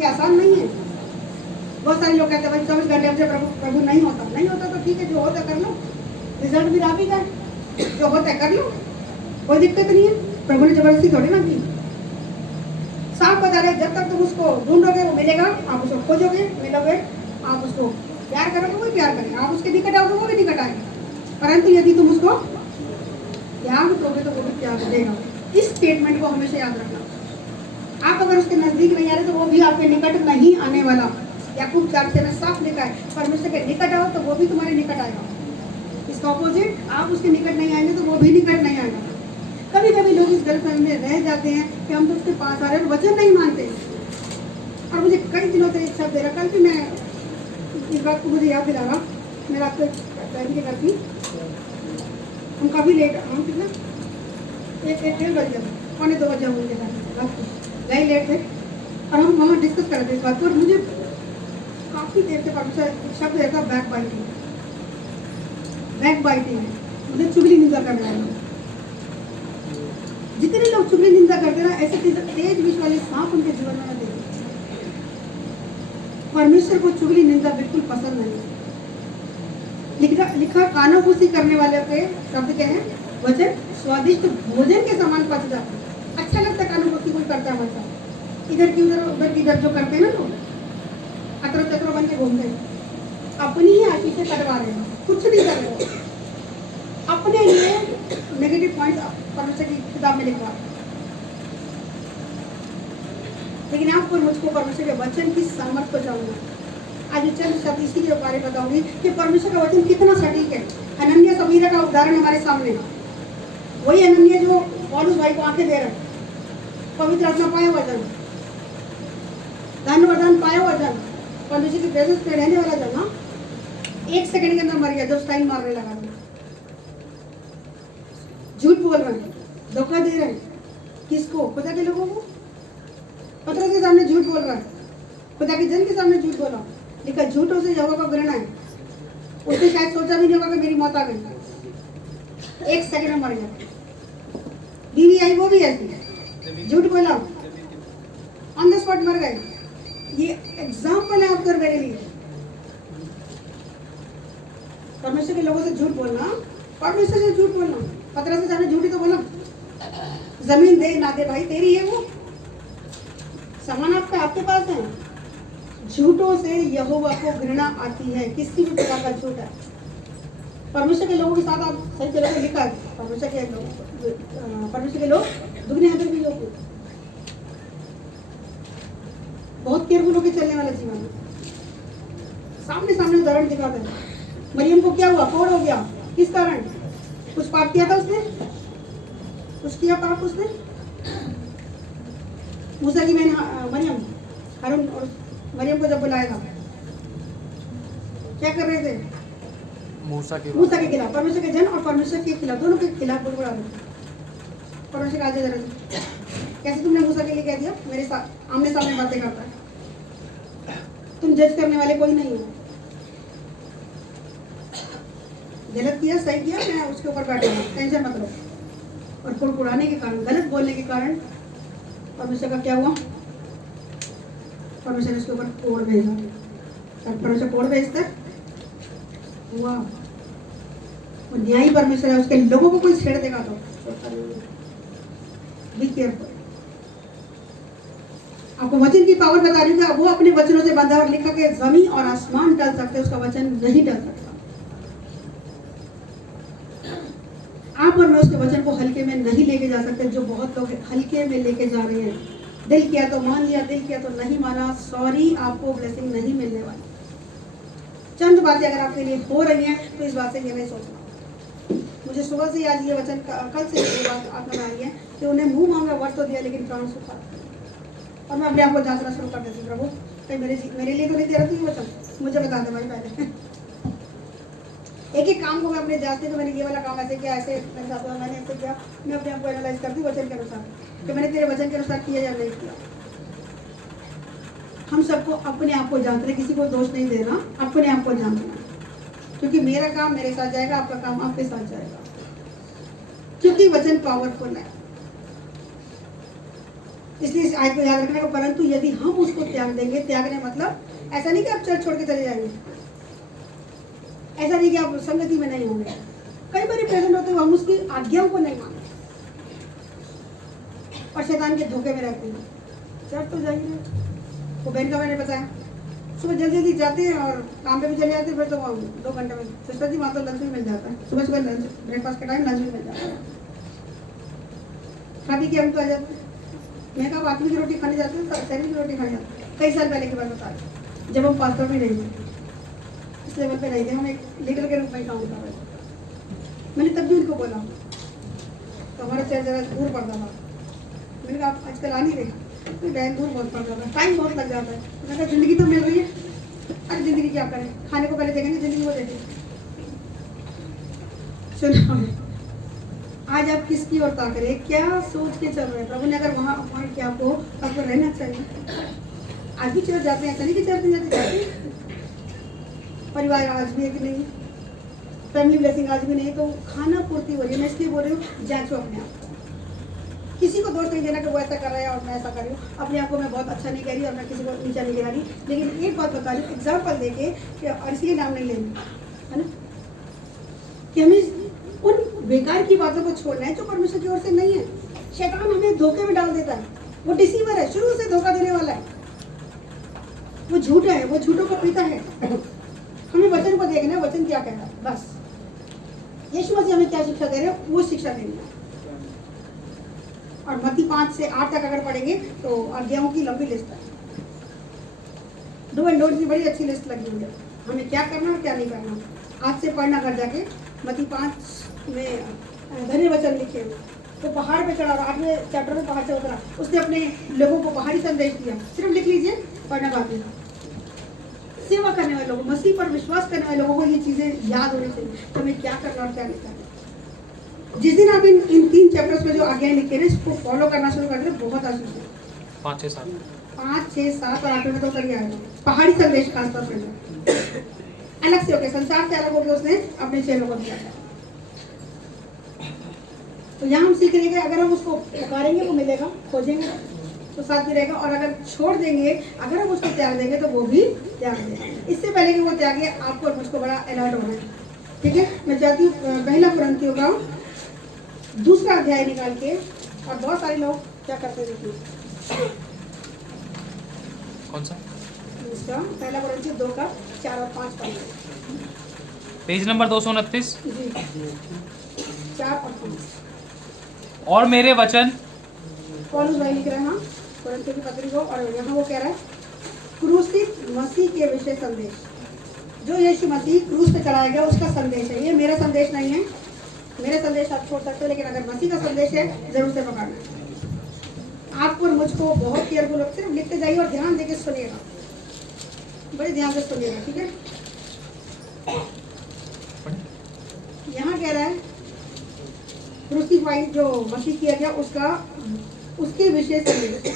ये आसान नहीं है। बहुत सारे लोग कहते हैं भाई 24 घंटे से प्रभु नहीं होता तो ठीक है, जो होता कर लो, रिजल्ट भी आप ही का, जो होता है कर लो, कोई दिक्कत नहीं है। प्रभु ने जबरदस्ती थोड़ी ना की। साफ बता रहे, जब तक तुम उसको ढूंढोगे वो मिलेगा, आप उसको खोजोगे मिलोगे, आप उसको प्यार करोगे वो भी प्यार करेगा, आप उसके निकट आओगे वो भी निकट आएगा। परंतु यदि तुम उसको त्याग दोगे तो वो भी त्याग देगा। इस स्टेटमेंट को हमेशा याद रखना। आप अगर उसके नजदीक नहीं आ रहे तो वो भी आपके निकट नहीं आने वाला। याकूब 4:6 में साफ लिखा है, परमेश्वर के निकट आओ तो वो भी तुम्हारे निकट आएगा। इसका ऑपोजिट, आप उसके निकट नहीं आएंगे तो वो भी निकट नहीं आएगा। कभी कभी लोग इस गलतफहमी में रह जाते हैं कि हम तो उसके पास आ रहे हैं, वचन नहीं मानते। और मुझे कई दिनों से एक शब्द दे रहा, कल भी मैं इस बात को मुझे याद दिला रहा। मैं रात को बहन के घर थी, हम काफ़ी लेट, हम कितना 1-1:30 बज गए, 1:45 बजे हम उनके साथ रात को गए, लेट थे। और हम वहाँ डिस्कस कर रहे थे इस बात को, और मुझे काफ़ी देर से परमेश्वर शब्द रहता बैक बाइटिंग है, मुझे चुगली निंदा करने वाला। जितने लोग चुगली निंदा करते ना, ऐसे तेज विष वाले सांप उनके जीवन में देते। परमेश्वर को चुगली निंदा बिल्कुल पसंद नहीं। लिखा कानाफूसी करने वाले के शब्द क्या है? वचन स्वादिष्ट भोजन के समान पच जाता। अच्छा लगता है कानाफूसी कोई करता है हमारे साथ, इधर की उधर की इधर जो करते हैं ना लोग, अतरो चतरो बन के घूमते हैं, अपनी ही आशीष से कटवा रहे हैं, कुछ नहीं कर रहे, अपने लिए नेगेटिव पॉइंट्स परमेश्वर की किताब में लिखवा। लेकिन आपको मुझको परमेश्वर के वचन की सामर्थ्य को जानना। आज चंद शब्द इसी के बारे में बताऊंगी कि परमेश्वर का वचन कितना सटीक है। अनन्या समीरा का उदाहरण हमारे सामने, वही अनन्या जो पौलुस भाई को आंखें दे रहा, पवित्र आत्मा पाया हुआ जन, धन वरदान पाया हुआ जन, परमेश्वर की प्रेजेंस में रहने वाला जन, 1 सेकंड के अंदर मर गया जब टाइम मारने लगा। झूठ बोल रहे हैं, धोखा दे रहे हैं, किसको? खुदा के लोगों को। पतरस के सामने झूठ बोल रहा है, खुदा के जन के सामने झूठ बोला। लिखा झूठों से यहोवा का घृणा है। उसने शायद सोचा भी नहीं होगा कि मेरी मौत आ गई, 1 सेकंड में मर गया। बीवी आई, वो भी ऐसी झूठ बोला, ऑन द स्पॉट मर गए। ये एग्जाम्पल है आपका मेरे लिए। परमेश्वर के लोगों से झूठ बोलना, परमेश्वर से झूठ बोलना। पतरस के सामने झूठी तो बोला, जमीन दे ना दे भाई तेरी है वो, सामान आपके पास है। झूठों से यहोवा को घृणा आती है, किसी भी प्रकार का झूठ है। परमेश्वर के लोगों के साथ आप सही तरह से लिखा है, परमेश्वर के लोग दुगने आदर भी लोग बहुत केयरफुल होकर चलने वाला जीवन। सामने उदाहरण दिखाते हैं। मरियम को क्या हुआ? कोड़ हो गया। किस कारण? कुछ पाप किया था उसने, कुछ किया पाप उसने। मूसा की बहन मरियम, हारून और मरियम को जब बुलाया था, क्या कर रहे थे? मूसा के खिलाफ, परमेश्वर के जन और परमेश्वर के खिलाफ, दोनों के खिलाफ बुलबुला रहे थे। परमेश्वर आज जरा कैसे तुमने मूसा के लिए कह दिया? मेरे साथ आमने सामने बातें करता है, तुम जज करने वाले कोई नहीं हो। गलत किया सही किया, मैं उसके ऊपर बैठा हूँ, टेंशन मत लो। और कुड़कुड़ाने के कारण, गलत बोलने के कारण परमेश्वर का क्या हुआ? परमेश्वर ने उसके ऊपर कोड़ भेजा। परमेश्वर कोड़ भेजता हुआ, वो न्यायी परमेश्वर है। उसके लोगों को कोई छेड़ देगा तो बी केयरफुल। आपको वचन की पावर बता रही हूँ, वो अपने वचनों से बंधा और लिखा कि जमीन और आसमान टल सकते, उसका वचन नहीं टल सकता। आप और मैं उसके वचन को हल्के में नहीं लेके जा सकते, जो बहुत लोग हल्के में लेके जा रहे हैं। दिल किया तो मान लिया, दिल किया तो नहीं माना, सॉरी, आपको ब्लेसिंग नहीं मिलने वाली। चंद बातें अगर आपके लिए हो रही हैं तो इस बात से ये नहीं सोचना। मुझे सुबह से आज ये वचन, कल से ये बात आत्मा में आई है कि उन्हें मुंह मांगा वर्त तो दिया, लेकिन प्राण सूखा। और मैं अपने आप को जांचना शुरू कर देती, प्रभु कहीं मेरे लिए तो नहीं दे रहा तू ये वचन, मुझे बता दे भाई पहले। एक काम को मैं अपने जांचते तो मैंने ये वाला काम ऐसे किया, ऐसे मेरे साथ हुआ, मैंने ऐसे किया। मैं अपने आप को एनालाइज करती हूँ वचन के अनुसार कि मैंने तेरे वचन के अनुसार किया या नहीं किया। हम सबको अपने आप को जानते, किसी को दोष नहीं देना, अपने आप को जानना। क्योंकि मेरा काम मेरे साथ जाएगा, आपका काम आपके साथ जाएगा, क्योंकि वचन पावरफुल है। इसलिए इस आयत को याद रखने को, परंतु यदि हम उसको त्याग देंगे, त्यागने मतलब ऐसा नहीं कि आप चर्च छोड़ के चले जाएंगे, ऐसा नहीं कि आप संगति में नहीं होंगे, कई बार प्रेजेंट होते हुए हम उसकी आज्ञाओं को नहीं मानते और शैतान के धोखे में रहते हैं। चर्च तो जाइए, वो बहन का मैंने बताया सुबह जल्दी जल्दी जाते हैं और काम पे भी चले जाते हैं, फिर तो 2 घंटे में सिस्टर जी वहाँ तो लंच भी मिल जाता है, सुबह सुबह लंच, ब्रेकफास्ट के टाइम लंच भी मिल जाता है, खा पी के हम तो आ जाते हैं। मैं कहा आदमी की रोटी खाने जाते हैं, शहरी की रोटी खाने जाते हैं। कई साल पहले की बात बता रहे, जब हम पास्टर भी नहीं थे, इस लेवल पे नहीं थे, हम एक लीडर के रूप में काम कर रहे थे। मैंने तब भी उनको बोला, तो हमारा चर्च जरा दूर पड़ता था, मैंने कहा आप आजकल आ नहीं रहे, तो टाइम दूर बहुत पड़ जाता है, टाइम बहुत लग जाता है। मैंने कहा जिंदगी तो मिल रही है, अरे जिंदगी क्या करें, खाने को पहले देखेंगे, जिंदगी को देखेंगे। सुनो, आज आप किसकी ओर ताक रहे, क्या सोच के चल रहे हैं? प्रभु ने अगर वहाँ अपॉइंट किया आपको रहना चाहिए। आज भी चर्च जाते हैं, ऐसा नहीं कि चर्च नहीं जाते, परिवार आज भी है कि नहीं, फैमिली ब्लेसिंग आज भी नहीं, तो खाना पूर्ति हो रही है। मैं इसलिए बोल रही हूँ, जांचो अपने आप को, किसी को दोष नहीं देना कि वो ऐसा कर रहा है और मैं ऐसा कर रही हूँ। अपने आप को मैं बहुत अच्छा नहीं कह रही और मैं किसी को नीचा नहीं गिरा रही, लेकिन एक बात बता रही हूँ एग्जाम्पल देके कि, और इसलिए नाम नहीं लेना है ना, कि हमें उन बेकार की बातों को छोड़ना है जो परमेश्वर की ओर से नहीं है। शैतान हमें धोखे में डाल देता है, वो डिसीवर है, शुरू से धोखा देने वाला है, वो झूठा है, वो झूठों को पीता है। हमें वचन को देखना है, वचन क्या कह रहा है, बस यीशु मसीह हमें क्या शिक्षा दे रहे हैं वो शिक्षा देनी है। और मत्ती 5 से 8 तक अगर पढ़ेंगे तो आज्ञाओं की लंबी लिस्ट है, डू एंड डोंट की बड़ी अच्छी लिस्ट लगी हुई है, हमें क्या करना और क्या नहीं करना। आज से पढ़ना घर जाके, मत्ती 5 में धन्य वचन लिखे हुए, वो पहाड़ पे चढ़ा और 8वें चैप्टर में पहाड़ से उतरा, उसने अपने लोगों को पहाड़ी संदेश दिया। सिर्फ लिख लीजिए, पढ़ना बाकी है। सेवा करने वाले लोगों, मसीह पर विश्वास करने वाले लोगों को ये चीजें याद होनी चाहिए, तो हमें क्या करना और क्या नहीं करना। जिस दिन आप इन 3 चैप्टर्स में जो आज्ञाएं लिखे हैं इसको फॉलो करना शुरू कर दें, बहुत आशीष है। 5, 6, 7 और 8 में तो करिए आएगा पहाड़ी संदेश, खासतौर पर अलग से होके, संसार से अलग होकर उसने अपने चेलों को दिया था। तो यहाँ हम सीख रहे हैं कि अगर हम उसको पुकारेंगे वो मिलेगा, खोजेंगे तो साथ भी रहेगा, और अगर छोड़ देंगे, अगर हम उसको त्याग देंगे तो वो भी त्याग देगा। इससे पहले कि वो त्यागे, आपको और मुझको बड़ा अलर्ट होना है, ठीक है। मैं चाहती हूँ पहला कुरिन्थियों का 2 अध्याय निकाल के, और बहुत सारे लोग क्या करते देखिए, कौन सा इसका पहला कुरिन्थियों 2 का 4 और 5 पढ़िए, पेज नंबर 229। जी 4 और 5। और मेरे वचन, पौलुस भाई लिख रहे हैं, हाँ, कुरिन्थियों की पत्री को, और यहाँ वो कह रहा है क्रूसित मसीह के विषय संदेश, जो यीशु मसीह क्रूस पे चढ़ाया गया उसका संदेश है। ये मेरा संदेश नहीं है, मेरा संदेश आप छोड़ सकते हो, लेकिन अगर मसीह का संदेश है जरूर से पकड़ना है। आपको और मुझको बहुत केयरफुल, सिर्फ लिखते जाइए और ध्यान देके सुनिएगा, बड़े ध्यान से सुनिएगा, ठीक है। यहाँ कह रहा है क्रूसिफाइड जो मसीह किया गया उसका, उसके विषय संदेश,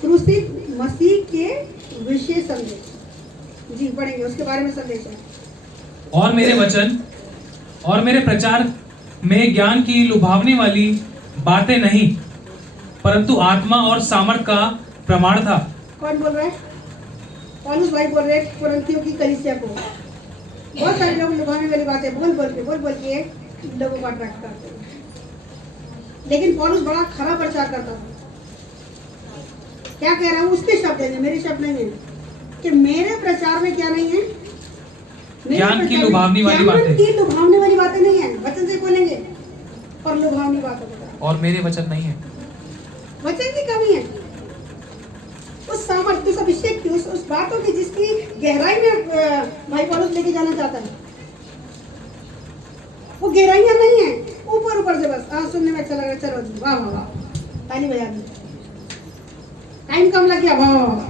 क्रूसित मसीह के विषय संदेश, जी पढ़ेंगे, उसके बारे में संदेश है। और मेरे वचन और मेरे प्रचार में ज्ञान की लुभावने वाली बातें नहीं, परंतु आत्मा और सामर्थ का प्रमाण था। कौन बोल रहा है? पौलुस भाई बोल रहे हैं कुरिन्थियों की कलीसिया को। बहुत सारे लोग लुभाने वाली बातें बोल बोल के लोगों को अट्रैक्ट करते हैं, लेकिन पौलुस बड़ा खरा प्रचार करता था। क्या कह रहा हूँ, उसके शब्द है, मेरे शब्द नहीं है, कि मेरे प्रचार में क्या नहीं है, ज्ञान की लुभावने वाली बातें, की लुभावने वाली बातें नहीं है, वचन से बोलेंगे और लुभावनी बातों को, और मेरे वचन नहीं है, वचन की कमी है, उस सामर्थ्य, उस अभिषेक की, उस बातों की जिसकी गहराई में भाई पौलुस लेके जाना चाहता है, वो गहराइयां नहीं है, ऊपर से बस सुनने में अच्छा लग रहा है, चलो जी वाह वाह वाह, ताली बजा दी, टाइम कम लग गया, वाह वाह वाह,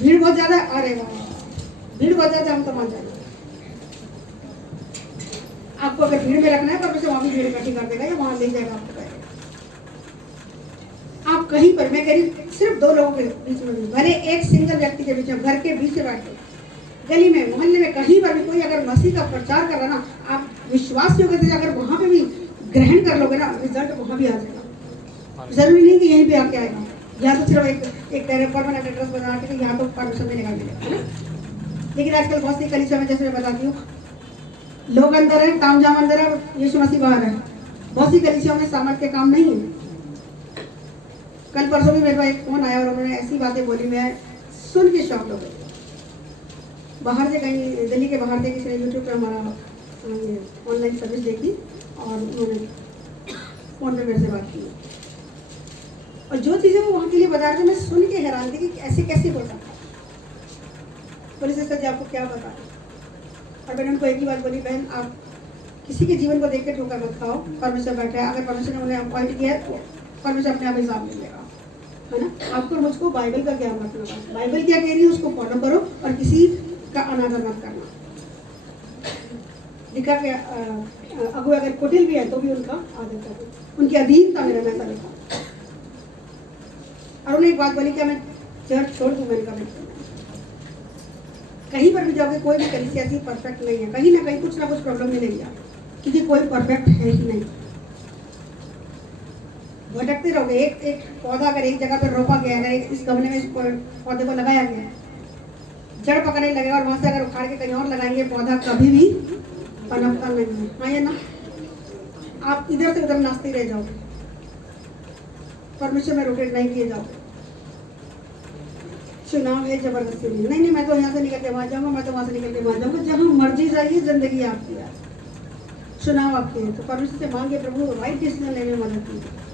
भीड़ बहुत ज्यादा, अरे वाह, भीड़ बहुत ज्यादा, हम तो मान जाएंगे। आपको अगर भीड़ में रखना है तो वहां भी भीड़ इकट्ठी कर देगा या वहां ले जाएगा आपको पहले। आप कहीं पर, मैं कह रही सिर्फ 2 लोगों के बीच में भी, भले एक सिंगल व्यक्ति के बीच में, घर के बीच में बैठे, गली में, मोहल्ले में, कहीं पर भी कोई अगर मसीह का प्रचार कर रहा ना, आप विश्वास योग्य थे, अगर वहां पे भी ग्रहण कर लोगे ना, रिजल्ट वहां भी आ जाएगा। जरूरी नहीं कि यहीं पे आके आएगा, या तो सिर्फ एक परमानेंट एड्रेस बना के यहाँ तो परमिशन मिलेगा है ना। लेकिन आजकल बहुत सी कलीसिया में, जैसे मैं बताती हूँ, लोग अंदर है, तामझाम अंदर है, यीशु मसीह बाहर है। बहुत सी कलीसिया में सामर्थ के काम नहीं है। कल परसों भी मेरे पास एक फोन आया और उन्होंने ऐसी बातें बोली, मैं सुन के शॉक हो गई। बाहर से कहीं दिल्ली के बाहर से किसी ने यूट्यूब पे हमारा ऑनलाइन सर्विस देखी और उन्होंने फोन पे मेरे से बात की, और जो चीज़ें वो वहाँ के लिए बता रहे थे मैं सुन के हैरान थी कि ऐसे कैसे हो सकता है। पुलिस सिस्टर जी आपको क्या बता रहे, और मैंने उनको एक ही बात बोली, बहन आप किसी के जीवन को देख के ठोकर मत खाओ। परमेश्वर बैठा है, अगर परमेश्वर ने उन्हें अपॉइंट किया है तो परमेश्वर अपने आप हिसाब ले लेगा, है ना। आपको मुझको बाइबल का ज्ञान रखना है, बाइबल क्या कह रही है उसको फॉलो करो और किसी का अनादर मत करना। लिखा के अगुआ अगर कुटिल भी है तो भी उनका आदर करो, उनकी अधीनता में रहना, ऐसा लिखा। और उन्हें एक बात बोली, क्या मैं चर्च छोड़ दूँ? मैंने कहा कहीं पर भी जाओगे कोई भी कलीसिया ऐसी परफेक्ट नहीं है, कहीं ना कहीं कुछ ना कुछ प्रॉब्लम मिलेगी, क्योंकि कोई परफेक्ट है ही नहीं। भटकते रहोगे। एक पौधा अगर एक जगह पर रोपा गया, अगर इस गमले में इस पौधे को लगाया गया है, जड़ पकड़ने लगेगा और वहां से अगर उखाड़ के कहीं और लगाएंगे, पौधा कभी भी पनपता नहीं है, हाँ या ना। आप इधर से उधर नाचते रह जाओगे, परमेश्वर में रोटेट नहीं किए जाओगे। चुनाव है जबरदस्ती नहीं, मैं तो यहाँ से निकल के वहां जाऊंगा, मैं तो वहां से निकल के वहां जाऊंगा, जहां मर्जी जाइए, जिंदगी आपकी है, चुनाव आपके है। तो परमेश्वर से मांगे प्रभु राइट डिसीजन लेने में मदद कीजिए।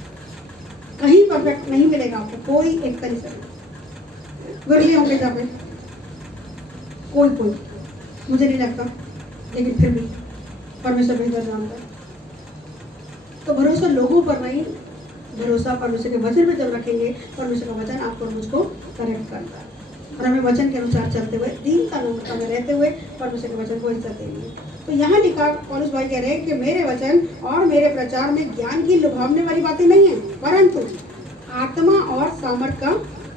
कहीं परफेक्ट नहीं मिलेगा आपको, कोई एक तरीके से गुरली होंगे जहाँ पे कोई मुझे नहीं लगता, लेकिन फिर भी परमेश्वर बेहतर जानता है। तो भरोसा लोगों पर नहीं, भरोसा परमेश्वर के वचन पे जब रखेंगे, परमेश्वर का वचन आपको मुझको करेक्ट करता है, और हमें वचन के अनुसार चलते हुए, दीनता नम्रता में रहते हुए परमेश्वर के वचन को इज्जत देंगे। तो यहाँ लिखा, पौलुस भाई कह रहे हैं कि मेरे वचन और मेरे प्रचार में ज्ञान की लुभावने वाली बातें नहीं है, परंतु आत्मा और सामर्थ का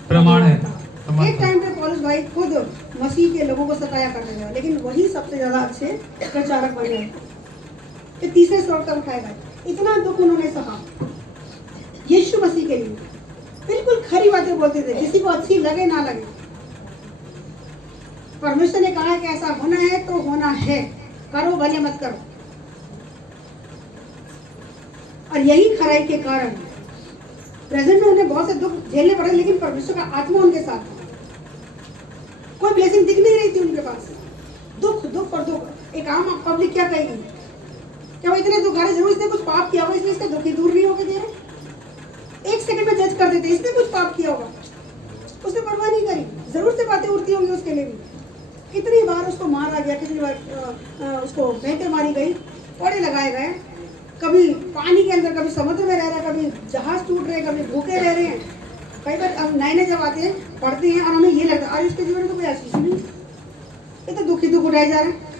प्रमाण है। एक टाइम पे पौलुस भाई खुद मसीह के लोगों को सताया करते थे, लेकिन वही सबसे ज्यादा अच्छे प्रचारक बन गए। फिर तीसरे स्वर तक उठाए गए, इतना दुख उन्होंने सहा यीशु मसीह के लिए, बिल्कुल खरी बातें बोलते थे, किसी को अच्छी लगे ना लगे। परमेश्वर ने कहा है कि ऐसा होना है तो होना है, करो भले मत करो। और यही खराई के कारण प्रेजेंट में उन्हें बहुत से दुख झेलने पड़े, लेकिन परमेश्वर का आत्मा उनके साथ था। कोई ब्लेसिंग दिख नहीं रही थी उनके पास, दुख दुख और दुख। एक आम पब्लिक क्या कहेगी, क्या वो इतने दुख आ रहे, जरूर इसने कुछ पाप किया होगा इसलिए इसका दुख ही दूर नहीं होकर दे रहे। एक सेकंड में जज कर देते, इसने कुछ पाप किया होगा, उसने परवाह नहीं करी, जरूर से बातें उड़ती होंगी उसके लिए भी। कितनी बार उसको मारा गया, कितनी बार उसको भेंटे मारी गई, कोड़े लगाए गए, कभी पानी के अंदर, कभी समुद्र में रह रहा है, कभी जहाज टूट रहे, कभी भूखे रह रहे हैं। कई बार हम नए जब आते हैं, पढ़ते हैं और हमें ये लगता है अरे इसके जीवन में तो कोई आशीष नहीं, ये तो दुख ही दुख उठाए जा रहे हैं।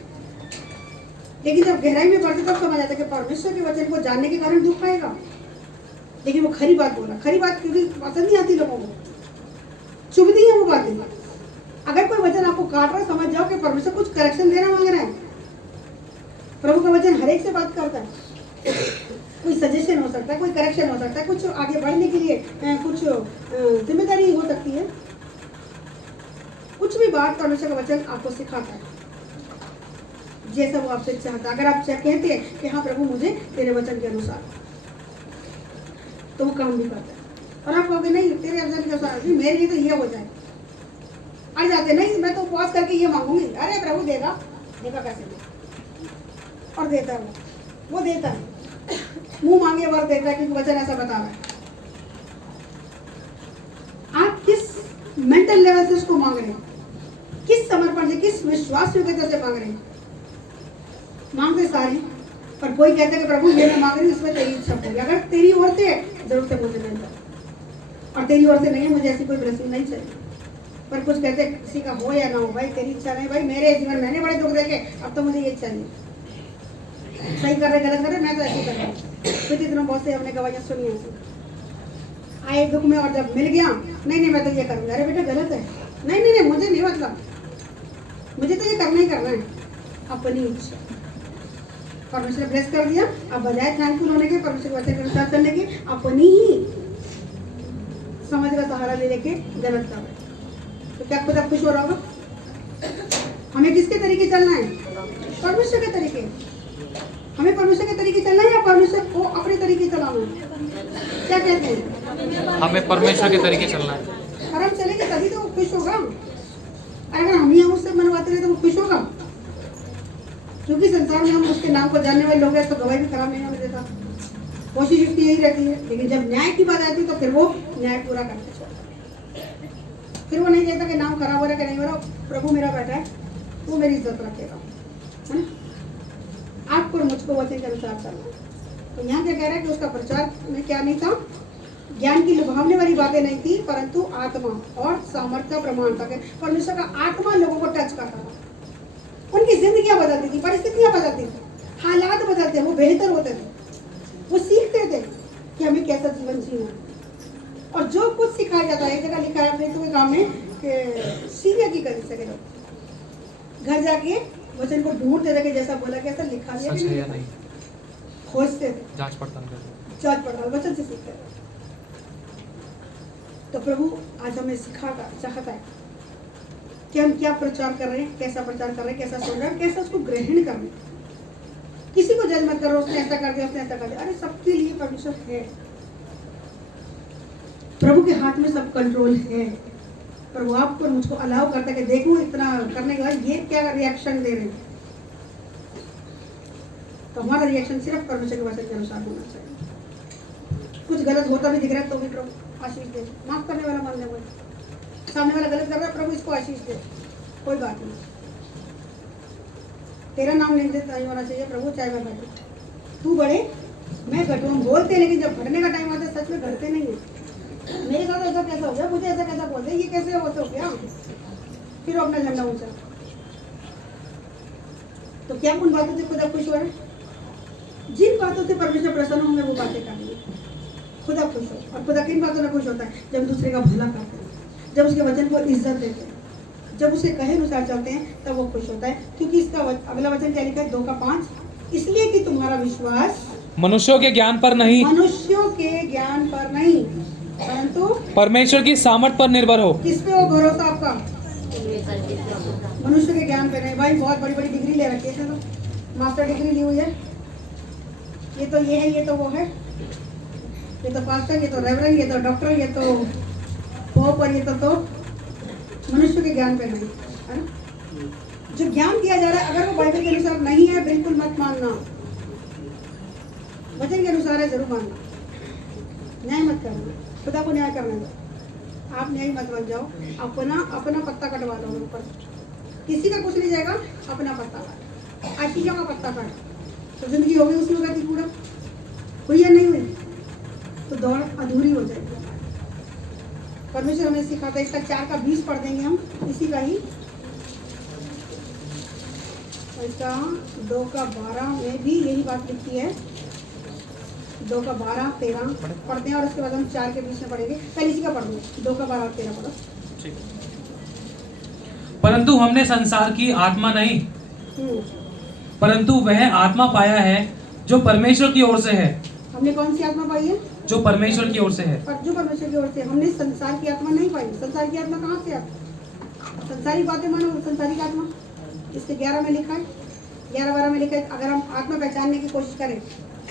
लेकिन जब गहराई में पढ़ते तब समझ आता है कि परमेश्वर के वचन को जानने के कारण दुख आएगा। लेकिन वो खरी बात बोला, खरी बात क्योंकि पसंद नहीं आती लोगों को, चुभती है वो बातें। अगर कोई वचन आपको काट रहा है, समझ जाओ कि परमेश्वर कुछ करेक्शन देना मांग रहा है। प्रभु का वचन हर एक से बात करता है, कोई सजेशन हो सकता है, कोई करेक्शन हो सकता है, कुछ आगे बढ़ने के लिए कुछ जिम्मेदारी हो सकती है। कुछ भी बात परमेश्वर का वचन आपको सिखाता है, जैसा वो आपसे चाहता है। अगर आप कहते हैं कि हाँ प्रभु मुझे तेरे वचन के अनुसार, तो वो काम भी करता है। और आप कहोगे नहीं तेरे वचन के अनुसार मेरे लिए तो ये हो जाए, अड़ जाते नहीं, मैं तो उपवास करके ये मांगूंगी, अरे प्रभु देगा, देगा कैसे दे, और देता है वो देता है, मुंह मांगे वर देता है, क्योंकि वचन ऐसा बता रहा है। आप किस मेंटल लेवल से उसको मांग रहे हैं, किस समर्पण से, किस विश्वास योग्यता से मांग रहे हैं। मांगते सारे, पर कोई कहता है कि प्रभु ये मैं मांग रही हूँ, इसमें तेरी इच्छा पूरी। अगर तेरी ओर से है जरूर से मुझे मिलता है, और तेरी ओर से नहीं है, मुझे ऐसी कोई ब्लेसिंग नहीं चाहिए। पर कुछ कहते हैं किसी का हो या ना हो, भाई तेरी इच्छा नहीं, भाई मेरे जीवन मैंने बड़े दुख देखे, अब तो मुझे ये चाहिए। सही कर रहे गलत कर रहे, मैं तो ऐसे कर रहा हूँ। फिर दिनों बहुत से हमने गवाहियाँ सुनी ऐसी, आए दुख में और जब मिल गया नहीं मैं तो ये करूँगा, अरे बेटा गलत है, नहीं मुझे नहीं, मतलब मुझे तो ये करना ही करना है, अपनी इच्छा। परमेश्वर ने ब्लेस कर दिया, अब बजाय थैंकफुल होने के, परमेश्वर के वचन के अनुसार चलने की, अपनी ही समाज का सहारा ले लेके गलत कर रहे हैं, तो क्या खुदा खुश हो रहा होगा? हमें किसके तरीके चलना है? परमेश्वर के तरीके। हमें परमेश्वर के तरीके चलना है या परमेश्वर को अपने तरीके चलाना है? क्या कहते हैं? हमें परमेश्वर के तरीके चलना है। और हम चलेंगे तभी तो वो खुश होगा। अगर हम ही उससे मनवाते रहे तो वो खुश होगा? क्योंकि संसार में हम उसके नाम को जानने वाले लोग हैं तो गवाही भी खराब नहीं होने देता। कोशिश उसकी यही रहती है, लेकिन जब न्याय की बात आती है तो फिर वो न्याय पूरा करके छोड़ता है। फिर वो नहीं कहता कि नाम खराब हो रहा है कि नहीं हो रहा, प्रभु मेरा बैठा है, वो मेरी इज्जत रखेगा, है ना? आपको और मुझको वचन के अनुसार चलना है। तो यहाँ क्या कह रहा है कि उसका प्रचार में क्या नहीं था? ज्ञान की लुभावने वाली बातें नहीं थी, परंतु आत्मा और सामर्थ्य का प्रमाण था। परमेश्वर का आत्मा लोगों को टच करता था, उनकी जिंदगियां बदलती थी, परिस्थितियां बदलती थी, हालात बदलते, वो बेहतर होते थे, वो सीखते थे कि हमें कैसा जीवन जीना है। और जो कुछ सिखाया जाता है, एक जगह लिखा है अपने तो काम में कि सीरिया की कर सके लोग घर जाके वचन को ढूंढते थे कि जैसा बोला कैसा लिखा दिया कि नहीं, खोजते थे, जांच पड़ताल वचन से सीखते थे। तो प्रभु आज हमें चाहता है कि हम क्या प्रचार कर रहे हैं, कैसा प्रचार कर रहे हैं, कैसा सुन रहे हैं, कैसा उसको ग्रहण कर रहे हैं। किसी को जज मत करो, उसने ऐसा कर दिया, उसने ऐसा कर दिया। अरे सबके लिए परमेश्वर है, प्रभु के हाथ में सब कंट्रोल है। प्रभु आपको और मुझको अलाउ करता है कि देखो इतना करने के बाद ये क्या रिएक्शन दे रहे हैं, तो हमारा रिएक्शन सिर्फ परमेश्वर के वचन के अनुसार होना चाहिए। कुछ गलत होता भी दिख रहा है तो भी प्रभु आशीष दे, माफ करने वाला मान ले, सामने वाला गलत कर रहा है, प्रभु इसको आशीष दे, कोई बात नहीं, तेरा नाम निंदित नहीं होना चाहिए प्रभु, चाहे मैं घटूं, तू बढ़े मैं घटूं। हम बोलते हैं लेकिन जब घटने का टाइम आता है सच में घटते नहीं है। मेरे साथ ऐसा कैसा हो गया, मुझे ऐसा कैसा बोल दे, ये कैसे हो गया, फिर अपना झंडा ऊंचा। तो क्या उन बातों से खुदा खुश हो रहा है? जिन बातों से परमेश्वर प्रसन्न होंगे वो बातें करनी है, खुदा खुश हो। और खुदा किन बातों में खुश होता है? जब दूसरे का भला करते हैं, जब उसके वचन को इज्जत देते हैं, जब उसे कहे अनुसार चलते हैं, तब वो खुश होता है। क्योंकि इसका अगला वचन क्या लिखा है? 2:5, इसलिए कि तुम्हारा विश्वास मनुष्यों के ज्ञान पर नहीं, परंतु परमेश्वर की सामर्थ पर निर्भर हो। किस पे हो भरोसा आपका? मनुष्य के ज्ञान पे नहीं। भाई बहुत बड़ी बड़ी डिग्री ले रखी है, तो मास्टर डिग्री ली हुई है, ये तो ये है, ये तो वो है, ये तो पास्टर, ये तो रेवरेंड, ये तो डॉक्टर, ये तो पोप, और ये तो मनुष्य के ज्ञान पे नहीं, है ना? जो ज्ञान दिया जा रहा है अगर वो बाइबल के अनुसार नहीं है, बिल्कुल मत मानना, वचन के अनुसार है जरूर मानना, न्याय मत करना, खुदा को न्याय करने दो। आप न्याय मत बन जाओ, अपना पत्ता कटवा लो ऊपर, किसी का कुछ नहीं जाएगा, अपना पत्ता काट, आशीषों का पत्ता काट, तो जिंदगी हो गई उसमें गति पूरा हुई या नहीं हुई, तो दौड़ अधूरी हो जाएगी। परमेश्वर हमें सिखाता है। इसका 4:20 पढ़ देंगे हम, इसी का ही, इसका 2:12 में भी यही बात लिखी है, 2:12-13 पढ़ते हैं और उसके बाद हम 4:20 में पढ़ेंगे। पहले इसी का पढ़ दो, 2:12-13 पढ़ो। परंतु हमने संसार की आत्मा नहीं, परंतु वह आत्मा पाया है जो परमेश्वर की ओर से है। हमने कौन सी आत्मा पाई है? जो परमेश्वर की ओर से है। और जो परमेश्वर की ओर से, हमने संसार की आत्मा नहीं पाई। संसार की आत्मा कहाँ से आती? संसारी बातें मानो, संसारी आत्मा इसके 11 में लिखा है, 11-12 में लिखा है। अगर हम आत्मा पहचानने की कोशिश करें,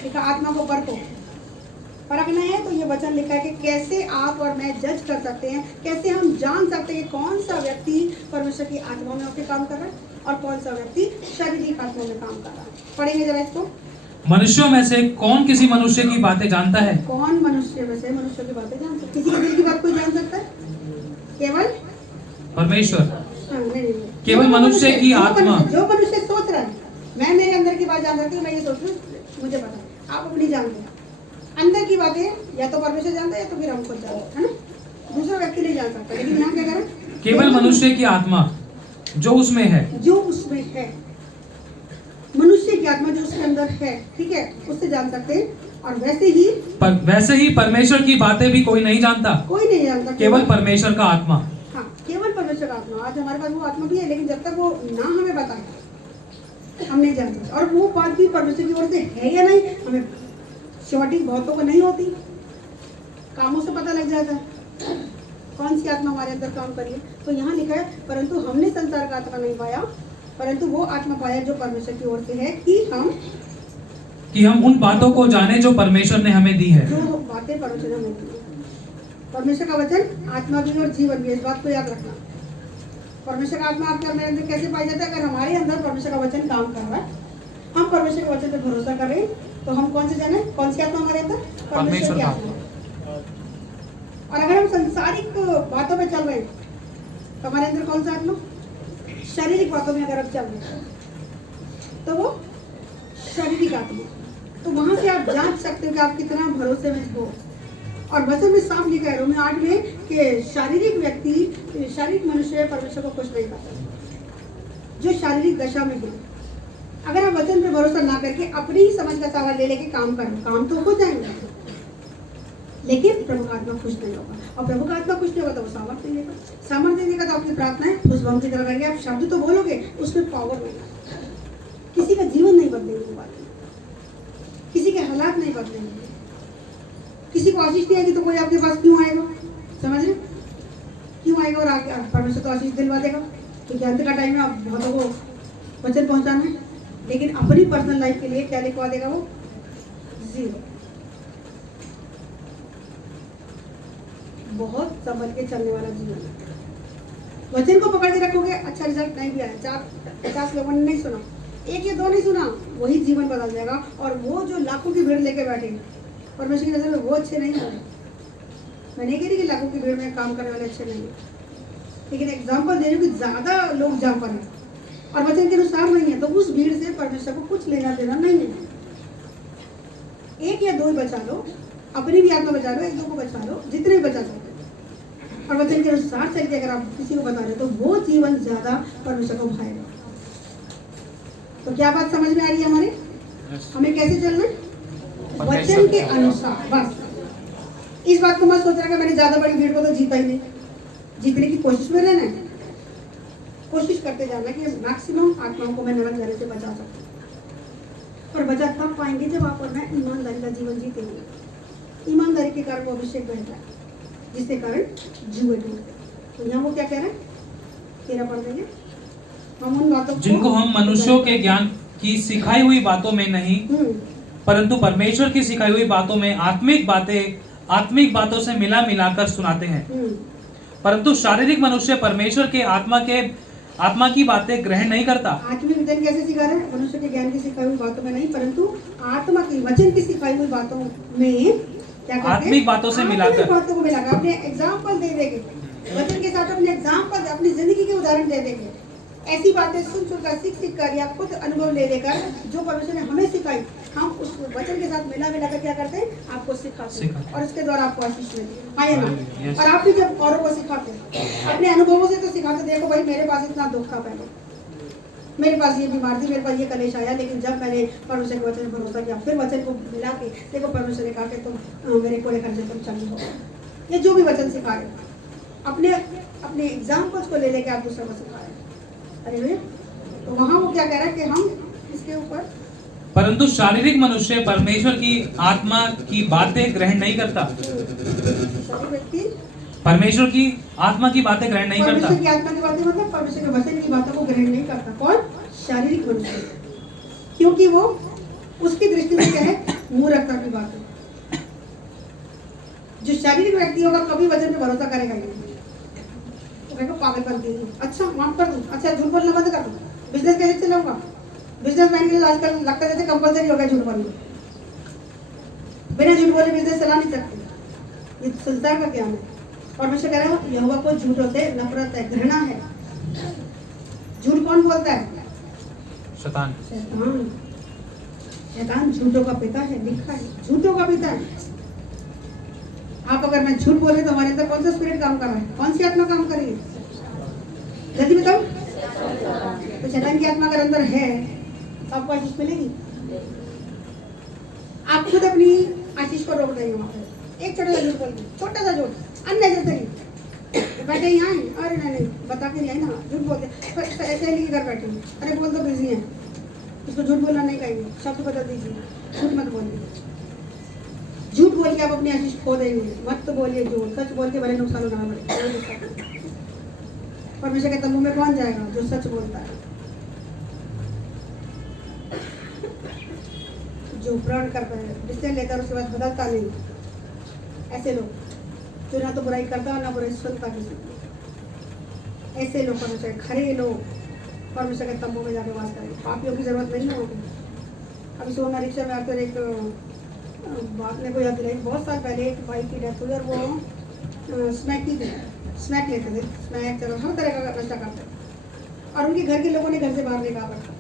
लिखा आत्मा को परखना है, तो ये वचन लिखा है कि कैसे आप और मैं जज कर सकते हैं, कैसे हम जान सकते हैं कि कौन सा व्यक्ति परमेश्वर की आत्मा में होकर काम कर रहा है और कौन सा व्यक्ति शारीरिक आत्मा में काम कर रहा है। पढ़ेंगे जरा इसको। मनुष्यों में से कौन किसी मनुष्य की बातें जानता है? कौन मनुष्य में से मनुष्य की बातें जानता है? किसी के दिल की बात कोई जान सकता है? केवल परमेश्वर। नहीं। केवल मनुष्य की आत्मा। जो मनुष्य सोच रहा है, मैं मेरे अंदर की बात जान सकती हूँ, मैं ये सोच रही हूँ, मुझे पता है, आप अपनी जानते हैं। अंदर की बातें या तो परमेश्वर जानता है या तो फिर हम खुद जानते हैं, है ना? दूसरा व्यक्ति नहीं जान सकता। लेकिन यहाँ क्या करें? केवल मनुष्य की आत्मा जो उसमें है, मनुष्य की आत्मा जो उसके अंदर है, ठीक है, उससे जान सकते हैं। और वैसे ही परमेश्वर की बातें भी कोई नहीं जानता, केवल परमेश्वर का आत्मा। हाँ, केवल परमेश्वर का आत्मा। आज हमारे पास वो आत्मा भी है, लेकिन जब तक वो ना हमें बताए हम नहीं जानते। और वो बात भी परमेश्वर की ओर से है या नहीं, हमें श्योरिटी बहुतों को नहीं होती, कामों से पता लग जाता है, कौन सी आत्मा हमारे अंदर काम कर रही है? तो यहाँ लिखा है, परंतु हमने संसार का आत्मा नहीं पाया, परंतु वो आत्मा पाया जो परमेश्वर की ओर से है, कि हम उन बातों को जाने जो परमेश्वर ने हमें दी है। जो बातें परमेश्वर ने हमें दी है। परमेश्वर का वचन आत्मा भी है और जीवन भी है, इस बात को याद रखना। परमेश्वर का आत्मा आपके मेरे अंदर कैसे पाया जाता है? अगर हमारे अंदर परमेश्वर का वचन काम कर रहा है, हम परमेश्वर के वचन पर भरोसा कर रहे हैं, तो हम कौन से जाने? कौन सी आत्मा हमारे अंदर? परमेश्वर की आत्मा। और अगर हम संसारिक बातों में चल रहे हैं, तो हमारे अंदर कौन सा आत्मा? शारीरिक बातों में अगर आप चल रहे हैं, तो वो शारीरिक आत्मा। तो वहां से आप जांच सकते हो कि आप कितना भरोसे में हो। और वचन में साफ लिखा है रोमियो 8 में कि शारीरिक व्यक्ति, शारीरिक मनुष्य परमेश्वर को खुश नहीं करता, जो शारीरिक दशा में है। अगर आप वचन पे भरोसा ना करके अपनी ही समझ का सवाल ले लेके काम करो, काम तो हो जाएंगे, लेकिन प्रभु का आत्मा खुश नहीं होगा। और प्रभु का आत्मा खुश नहीं होगा तो वो सामर्थ्य देगा। सामर्थ्य देगा तो आपकी प्रार्थनाएं उस भवन की तरह रहेंगे। आप शब्द तो बोलोगे, उसमें पावर नहीं। किसी का जीवन नहीं बदलेंगे वो बातें, किसी के हालात नहीं बदलेंगे, किसी को आशीष नहीं आएगी तो कोई आपके पास क्यों आएगा? समझ रहे? क्यों आएगा? और आगे परमेश्वर तो आशीष दिलवा देगा, क्योंकि अंत का टाइम है, आप बहुतों को वचन पहुंचाना है। लेकिन अपनी पर्सनल लाइफ के लिए क्या लिखवा देगा वो? जीरो। बहुत संभल के चलने वाला जीवन है। वचन को पकड़ के रखोगे, अच्छा रिजल्ट नहीं भी आया, 50 लोगों ने नहीं सुना, 1 या 2 नहीं सुना, वही जीवन बदल जाएगा। और वो जो लाखों की भीड़ लेके बैठे, परमेश्वर की नजर में वो अच्छे नहीं हो रहे। मैं नहीं कह रही कि लाखों की भीड़ में काम करने वाले अच्छे नहीं है, लेकिन एग्जाम्पल दे रही हूँ कि ज्यादा लोग जहाँ पर हैं और वचन के अनुसार नहीं है, तो उस भीड़ से परमेश्वर को कुछ लेना देना नहीं है। 1 या 2 बचा लो, अपनी भी आत्मा बचा लो, 1-2 को बचा लो, जितने भी बचा सकते। और वचन के अनुसार चल के अगर आप किसी को बता रहे हो तो वो जीवन ज्यादा परमेश्वर को भाएगा। तो क्या बात समझ में आ रही है हमारे? हमें कैसे चलना है? वचन के अनुसार। बस इस बात को मत सोच रहा कि मैंने ज्यादा बड़ी भीड़ को तो जीता ही नहीं। जीतने की कोशिश में रहना है, कोशिश करते जाना कि मैक्सिमम आत्माओं को मैं नरक जाने से बचा सकूं। और बचा तब पाएंगे जब आप और मैं ईमानदारी का जीवन जीतेंगे। ईमानदारी के कारण वो अभिषेक बहता है, जिसके कारण जुए टूटते। तो यहाँ वो क्या कह रहे हैं? 13 पढ़ देंगे हम उन बातों जिनको हम मनुष्यों के ज्ञान की सिखाई हुई बातों में नहीं, परंतु परमेश्वर की सिखाई हुई बातों में आत्मिक बातों से मिला मिलाकर सुनाते हैं। परंतु शारीरिक मनुष्य परमेश्वर के आत्मा की बातें ग्रहण नहीं करता। आत्मिक विधान कैसे सिखा रहे हैं? मनुष्य के ज्ञान की सिखाई हुई बातों में नहीं, परंतु आत्मा की वचन की सिखाई हुई बातों में क्या करते हैं? आत्मिक बातों से मिलाकर, बातों को मिलाकर अपने एग्जाम्पल दे देंगे, वचन के साथ अपने एग्जाम्पल, अपनी जिंदगी के उदाहरण दे देंगे। ऐसी बातें सुन सुनकर, सीख कर या खुद अनुभव ले लेकर जो परमेश्वर ने हमें सिखाई, हम उस वचन के साथ मिला मिलाकर क्या करते हैं? आपको सिखाते हैं, और इसके द्वारा आपको आशीष मिलती है। हाँ या ना? और आप भी जब औरों को सिखाते हैं, अपने अनुभवों से तो सिखाते, देखो भाई मेरे पास इतना दुख था, पहले मेरे पास ये बीमार थी, मेरे पास ये कलेश आया, लेकिन जब मैंने परमेश्वर के वचन पर भरोसा किया, फिर वचन को मिला के देखो परमेश्वर ने कहा कि तुम मेरे कोड़े खर्चे तुम चालू हो। ये जो भी वचन सिखा रहे अपने एग्जाम्पल्स को ले लेके आप दूसरों को सिखा रहे हैं। अरे भैया, तो वहाँ वो क्या कह रहा है कि हम इसके ऊपर, परंतु शारीरिक मनुष्य परमेश्वर की आत्मा की बातें ग्रहण नहीं करता। शारीरिक व्यक्ति परमेश्वर की आत्मा की बातें ग्रहण नहीं करता। परमेश्वर की आत्मा की बातें मतलब परमेश्वर के वचन की बातों को ग्रहण नहीं करता। कौन? शारीरिक मनुष्य, क्योंकि वो उसकी दृष्टि में क्या है? मूर्खता की बात है। जो शारीरिक व्यक्ति होगा कभी वचन पे भरोसा करेगा नहीं, पागलपंती है। अच्छा माफ कर दूं, अच्छा झूठ बोलना बंद कर दूं, बिजनेस कैसे चलाऊंगा? बिजनेसमैन के लिए आजकल लगता है जैसे कंपलसरी हो गया झूठ बोलना, बिना झूठ बोले बिजनेस चला नहीं सकते। ये संसार का ज्ञान है। परमेश्वर कह रहा है यहोवा को झूठों से नफरत है, घृणा है। झूठ कौन बोलता है? शैतान। शैतान झूठों का पिता है, लिखा है झूठों का पिता है। आप अगर मैं झूठ बोल रही तो हमारे अंदर कौन सा स्पिरिट काम कर रहा है? कौन सी आत्मा काम कर रही है? जल्दी बताओ। तो शैतान की आत्मा अगर अंदर है तो आपको आशीष मिलेगी? आप खुद अपनी आशीष को रोक देंगे। वहाँ पे एक छोटा सा झूठ बोल, छोटा सा झूठ अननेसेसरी। बैठे यहाँ हैं, अरे नहीं बता के नहीं ना, झूठ बोलते ऐसे नहीं घर बैठे, अरे बोल दो बिजी है, उसको झूठ बोलना नहीं कहेंगे, शब्द बदल दीजिए, झूठ मत बोलिए। झूठ बोल के आप अपनी आशीष खो देंगे। मत तो बोलिए झूठ, सच बोल के भले नुकसान उठाना पड़े, कोई दिक्कत नहीं। परमेश्वर के तंबू में कौन जाएगा? जो सच बोलता है, जो प्रण करता है, डिसीजन लेकर उसके बाद बदलता नहीं। ऐसे लोग जो ना तो बुराई करता और ना बुराई सुनता किसी की, ऐसे लोग परमेश्वर खरे लोग परमेश्वर के तंबू में जाके वास करेंगे। पापियों की जरूरत नहीं होगी। अभी सोना रिक्शा में आकर एक बात ने को याद दिलाई, बहुत साल पहले एक भाई की डेथ हुई और वो स्मैक लेते थे, स्मैक चलो हर तरह का नशा करते थे और उनके घर के लोगों ने घर से बाहर निकाल रखा।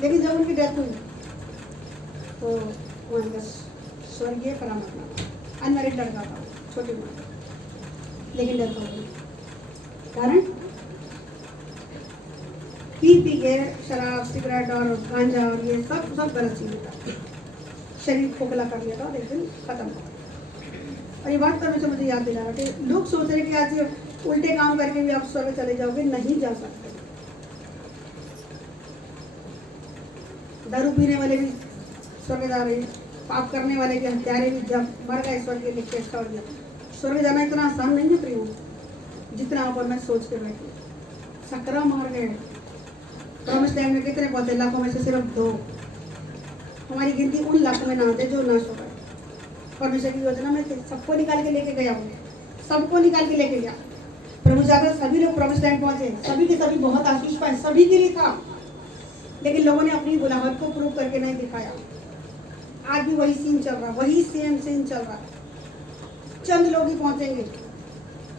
लेकिन जब उनकी डेथ हुई तो वो स्वर्गीय परमात्मा, अनमैरिड लड़का था, छोटी उम्र, लेकिन डेथ हो गई। कारण पी के शराब, सिगरेट और गांजा और ये सब गलत चीज था। शरीर खोखला कर लिया था और एक दिन खत्म हो गया। और ये बात करने से मुझे याद दिला रहा कि लोग सोच रहे कि आज ये उल्टे काम करके भी आप स्वर्ग चले जाओगे, नहीं जा सकते। दारू पीने वाले भी स्वर्ग जा रहे हैं, पाप करने वाले के हत्यारे भी जब मर गए स्वर्ग के लिखे छोड़ दिया। स्वर्ग जाना इतना आसान नहीं है प्रियो, जितना आप और मैं सोच के बैठे। सकरा मार गए प्रॉमिस लैंड में कितने पौधे, लाखों में से सिर्फ 2। हमारी गिनती उन लाखों में ना आते जो नाश हो गए। परमेश्वर की योजना में थे, सबको निकाल के लेके गया, वो सबको निकाल के लेके गया। प्रभु जाकर सभी लोग प्रॉमिस लैंड पहुंचे, सभी के सभी बहुत आशीष पाए, सभी के लिए था। लेकिन लोगों ने अपनी गुलामत को प्रूव करके नहीं दिखाया। आज भी वही सीन चल रहा, वही सेम सीन चल रहा। चंद लोग ही पहुंचेंगे,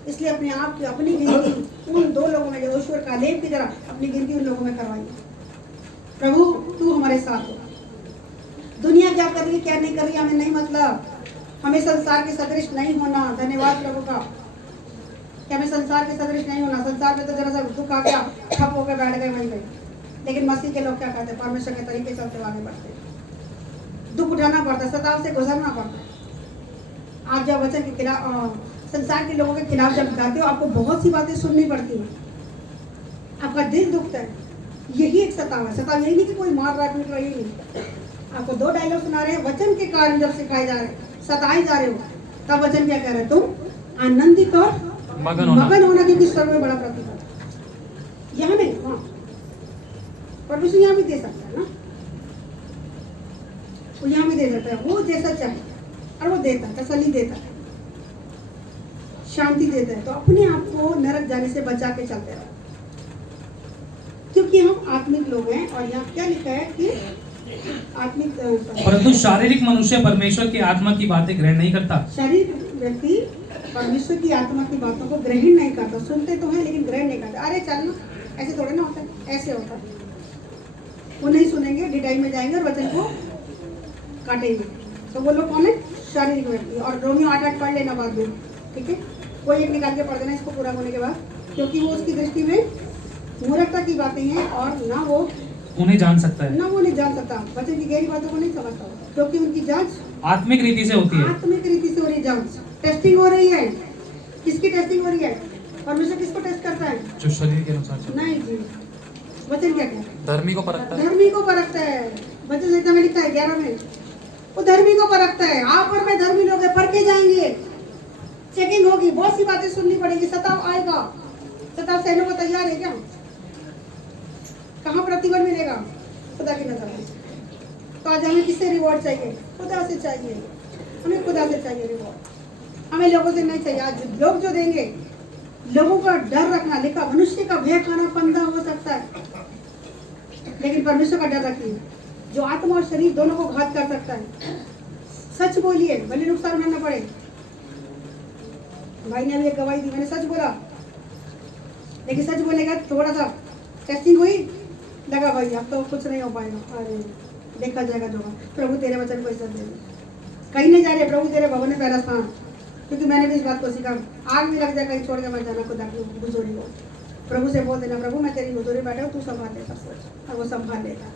इसलिए अपने आप की अपनी गिनती उन 2 लोगों में, जोशुआ कालेब की तरह अपनी गिनती उन लोगों में करवाइए। प्रभु तू हमारे साथ हो। दुनिया क्या कर रही है क्या नहीं कर रही है हमें नहीं मतलब, हमें संसार के सदृश नहीं होना। धन्यवाद प्रभु का कि हमें संसार के सदृश नहीं होना। संसार में तो जरा सा दुख आ गया, ठप होकर बैठ गए वहीं गए। लेकिन मसीह के लोग क्या करते हैं? परमेश्वर के तरीके से चलते आगे बढ़ते हैं। दुख उठाना पड़ता है, सताव से गुजरना पड़ता है। आप जब वचन के खिलाफ, संसार के लोगों के खिलाफ जब गाते हो, आपको बहुत सी बातें सुननी पड़ती हैं, आपका दिल दुखता है। यही एक सताव है। सताव यही नहीं कि कोई मार रहा पीट रहा, यही नहीं। आपको 2 डायलॉग सुना रहे हैं, वचन के कारण जब सिखाए जा रहे हैं, सताए जा रहे हो, तब वचन क्या कह रहे हैं? तुम आनंदित और मगन होना, क्योंकि स्वर्ग में बड़ा प्रतिफल। यहाँ नहीं, वहाँ परमेश्वर यहाँ भी दे सकता है ना, वो यहाँ भी दे सकता है। वो जैसा चाहे और वो देता है, तसल्ली देता है, शांति देता है। तो अपने आप को नरक जाने से बचा के चलते रहो, क्योंकि हम आत्मिक लोग हैं। और यहाँ क्या लिखा है कि आत्मिक, परंतु शारीरिक मनुष्य परमेश्वर की आत्मा की बातें ग्रहण नहीं करता। शारीरिक व्यक्ति परमेश्वर की आत्मा की बातों को ग्रहण नहीं करता। सुनते तो हैं लेकिन ग्रहण नहीं करता। अरे चल ना, ऐसे थोड़े ना होता है, ऐसे होता है। वो नहीं सुनेंगे, डिटाई में जाएंगे और वचन को काटेंगे। तो वो लोग कौन है? शारीरिक व्यक्ति। और रोमियो 8:8 पढ़ लेना बाद में, ठीक है? कोई एक निकाल के पढ़ देना इसको पूरा होने के बाद, क्योंकि वो उसकी दृष्टि में मूर्खता की बातें हैं और ना वो उन्हें जान सकता है, ना वो नहीं जान सकता, वचन की गहरी बातों को नहीं समझता, क्योंकि उनकी जांच आत्मिक रीति से होती है। आत्मिक रीति से हो रही जांच, टेस्टिंग हो रही है। किसकी टेस्टिंग हो रही है? परमेश्वर किसको टेस्ट करता है? जो शरीर के अनुसार। नहीं जी, वचन क्या कहता है? धर्मी को परखता है। धर्मी को परखता है। वचन संहिता में लिखा है 11 में, वो धर्मी को परखता है। आप और मैं धर्मी लोग हैं, परखे जाएंगे, चेकिंग होगी, बहुत सी बातें सुननी पड़ेगी, सताव आएगा। सताव सहने को तैयार है क्या? कहाँ प्रतिफल मिलेगा? खुदा की नजर में। तो आज हमें किससे रिवॉर्ड चाहिए? खुदा से चाहिए। हमें खुदा से चाहिए रिवॉर्ड, हमें लोगों से नहीं चाहिए। आज लोग जो देंगे, लोगों का डर रखना लिखा, मनुष्य का भय खाना फंदा हो सकता है, लेकिन परमेश्वर का डर रखिए जो आत्मा और शरीर दोनों को घात कर सकता है। सच बोलिए, भले नुकसान उठाना पड़े। भाई ने अभी एक गवाही दी, मैंने सच बोला, लेकिन सच बोलने का थोड़ा सा टेस्टिंग हुई, लगा भाई अब तो कुछ नहीं हो पाएगा। अरे देखा जाएगा जो, प्रभु तेरे वचन को इज्जत दे, कहीं नहीं जा रहे, प्रभु तेरे भवन में पहला स्थान। क्योंकि मैंने भी इस बात को सीखा, आग भी लग जाए कहीं छोड़ के मत जाना खुदा की हुजूरी को। प्रभु से बोल देना, प्रभु मैं तेरी हुजूरी बैठा हूँ, तू संभाल ले सब कुछ, और वो संभाल लेगा।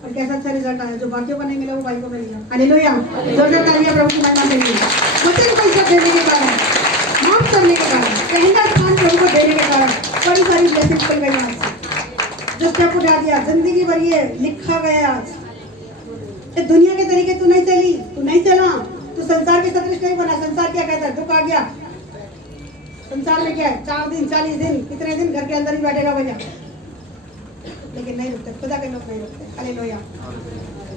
और कैसा अच्छा रिजल्ट आया, जो बाकियों को नहीं मिला वो भाई को मिल गया। हालेलुया, जोरदार तालियां प्रभु की महिमा के लिए। वचन को इज्जत देने के कारण, माफ करने के कारण, पहला स्थान प्रभु को देने के कारण बड़ी सारी ब्लेसिंग्स मिल गई। आज जो स्टेप उठा दिया, जिंदगी भर ये लिखा गया। आज दुनिया के तरीके तू नहीं चली, तू नहीं चला, तो संसार के सदृश नहीं बना। संसार क्या कहता है? दुख आ गया, संसार में क्या है, 4 दिन 40 दिन कितने दिन घर के अंदर ही बैठेगा भैया, लेकिन नहीं रुकते, खुदा के लोग नहीं रुकते। हालेलुया।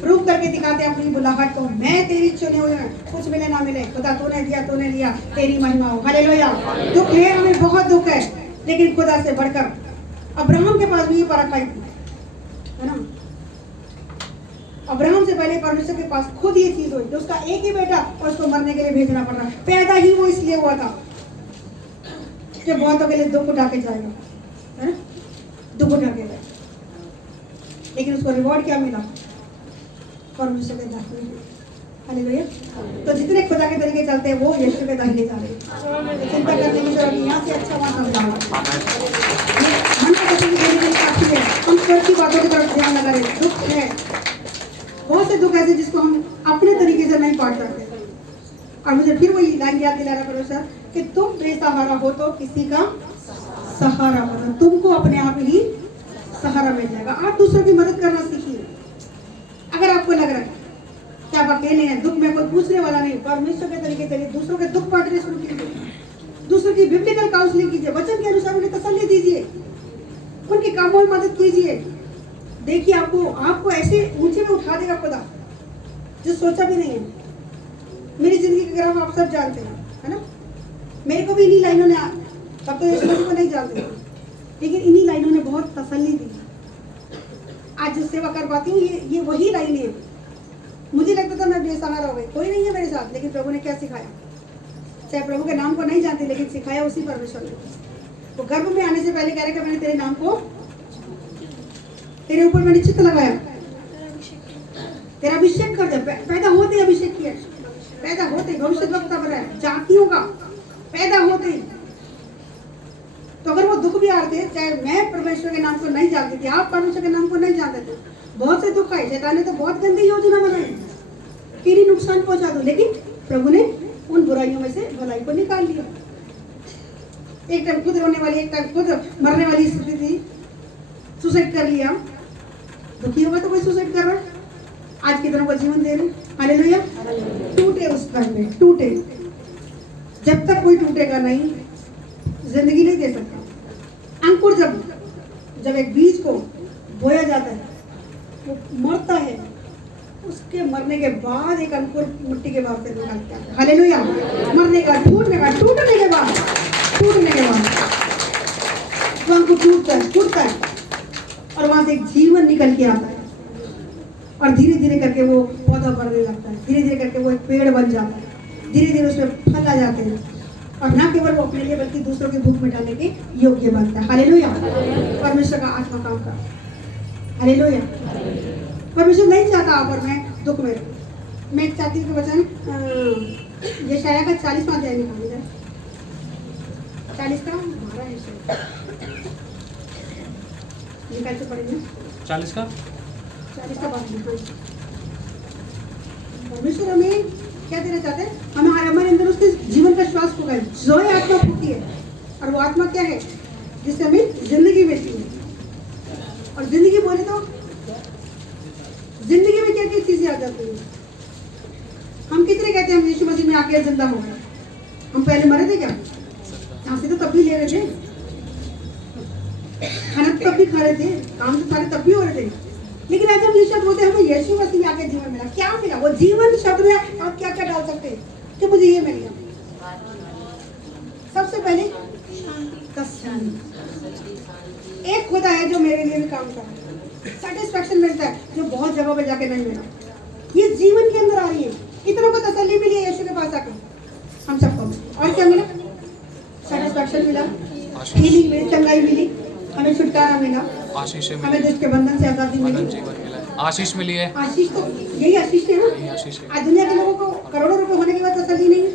प्रूव करके दिखाते हैं अपनी बुलाहट को, मैं तेरी चुने हुए हूं, कुछ मिले ना मिले, खुदा तूने दिया, तेरी महिमा हो। हालेलुया। दुख है, हमें बहुत दुख है, लेकिन खुदा से बढ़कर अब्राहम के पास भी ये परख आई थी, है ना। अब्राहम से पहले परमेश्वर के पास खुद ये चीज हुई, तो उसका एक ही बेटा और उसको मरने के लिए भेजना पड़ रहा। पैदा ही वो इसलिए हुआ था कि बहुतों के लिए दुख उठा के जाएगा, है ना, दुख उठा के जाएगा, लेकिन उसको रिवॉर्ड क्या मिला? परमेश्वर के दाहिने। हालेलुया। तो जितने खुदा के तरीके चलते हैं वो यीशु के दाहिने जा रहे हैं। चिंता करने की जरूरत नहीं, यहाँ से अच्छा वहाँ सब जाना, मन को किसी की देने काफी है। हम स्वर्ग की बातों की तरफ ध्यान लगा रहे हैं। दुख है, बहुत से दुख ऐसे जिसको हम अपने तरीके से नहीं पाट सकते। और मुझे फिर वही लाइन याद दिला रहा परमेश्वर कि तुम बेसहारा हो तो किसी का सहारा बनो, तुमको अपने आप ही सहारा मिल जाएगा। आप दूसरों की मदद करना सीखिए। अगर आपको लग रहा है कि आप अकेले हैं, दुख में कोई पूछने वाला नहीं, परमेश्वर के तरीके चलिए, दूसरों के दुख बांटने शुरू कीजिए, दूसरों की बिब्लिकल काउंसलिंग कीजिए, वचन के अनुसार उन्हें तसल्ली दीजिए, उनके कामों में मदद कीजिए। देखिए आपको ऐसे ऊंचे में उठा देगा खुदा जो सोचा भी नहीं है। मेरी जिंदगी का ग्राफ आप सब जानते हैं, है ना। मेरे को भी इन्हीं लाइनों ने, तब तो यीशु मसीह को नहीं जानते, लेकिन इन्हीं लाइनों ने बहुत तसल्ली दी। आज जो सेवा कर पाती हूँ ये वही लाइन है। मुझे लगता था मैं बेसहारा हो गई, कोई नहीं है मेरे साथ, लेकिन प्रभु ने क्या सिखाया। चाहे प्रभु के नाम को नहीं जानते, लेकिन सिखाया उसी परमेश्वर ने। वो गर्भ में आने से पहले कह रहे कि मैंने तेरे नाम को, तेरे ऊपर मैंने चित्त लगाया, तेरा अभिषेक कर दिया। पैदा होते अभिषेक किया, पैदा होते भविष्यद्वक्ता बनाया, जातियों का पैदा होते ही। तो अगर वो दुख भी आते, चाहे मैं परमेश्वर के नाम को नहीं जानती थी, आप परमेश्वर के नाम को नहीं जानते थे, बहुत से दुख आए, शैतान ने तो बहुत गंदी योजना बनाई कि इन्हें नुकसान पहुंचा दो, लेकिन प्रभु ने उन बुराइयों में से भलाई को निकाल लिया। एक टाइम खुद रोने वाली, एक टाइम खुद मरने वाली स्थिति थी, सुसाइड कर लिया। दुखी होगा तो कोई सुसाइड कर रहा है, आज की तरह को जीवन दे रहे। हालेलुया। टूटे उस टाइम में, टूटे। जब तक कोई टूटेगा नहीं, जिंदगी नहीं दे सकता। अंकुर जब एक बीज को बोया जाता है, वो मरता है, उसके मरने के बाद एक अंकुर मिट्टी के बाद से निकलता है। हालेलुया। मरने का, टूटने के बाद वो अंकुर टूटता है और वहां से एक जीवन निकल के आता है, और धीरे धीरे करके वो पौधा बढ़ने लगता है, धीरे धीरे करके वो एक पेड़ बन जाता है, धीरे धीरे उसमें फल आ जाते हैं, और ना केवल वो अपने लिए बल्कि दूसरों की भूख मिटाने के योग्य बनता है। हालेलुया। परमेश्वर का आत्मा काम कर। हालेलुया। परमेश्वर नहीं चाहता आप और मैं दुख में रहूं। मैं चाहती हूँ कि वचन यशायाह का 40वां अध्याय निकाल जाए, 40 का 12 है, निकाल के पढ़ेंगे 40 का 12। परमेश्वर हमें क्या देना चाहते हैं? हमारे अंदर उसके जीवन का श्वास फूका है, जोए आत्मा फूकी है, और वो आत्मा क्या है? जिससे हमें जिंदगी मिलती है। और जिंदगी बोले तो जिंदगी में क्या क्या चीजें आ जाती हैं। हम कितने कहते हैं हम यीशु मसीह में आके जिंदा हो गए, हम पहले मरे थे क्या? यहाँ से तो तब भी ले रहे थे, खाना तो तब भी खा रहे थे, काम तो सारे तब भी हो रहे थे, लेकिन आज हम ये शब्द बोलते हैं हमें यीशु मसीह में आके जीवन मिला। क्या मिला? वो जीवन शब्द में आप क्या क्या डाल सकते हैं कि मुझे ये मिल गया? सबसे पहले एक खुदा है जो मेरे लिए भी काम कर रहा है, सेटिस्फैक्शन मिलता है जो बहुत जगह पे जाके नहीं मिला। ये जीवन के अंदर आ रही है। इतनों को तसल्ली मिली है यीशु के पास आकर, हम सबको। और क्या मिला? सेटिस्फैक्शन मिला, हीलिंग मिली, चंगाई मिली, हमें छुटकारा मिला, आशीष मिली, हमें दुष्ट के बंधन से आजादी मिली, जीवन मिला, आशीष मिली है। आशीष तो यही आशीष है ना। आज दुनिया के लोगों को करोड़ों रुपए होने के बाद तसल्ली नहीं है।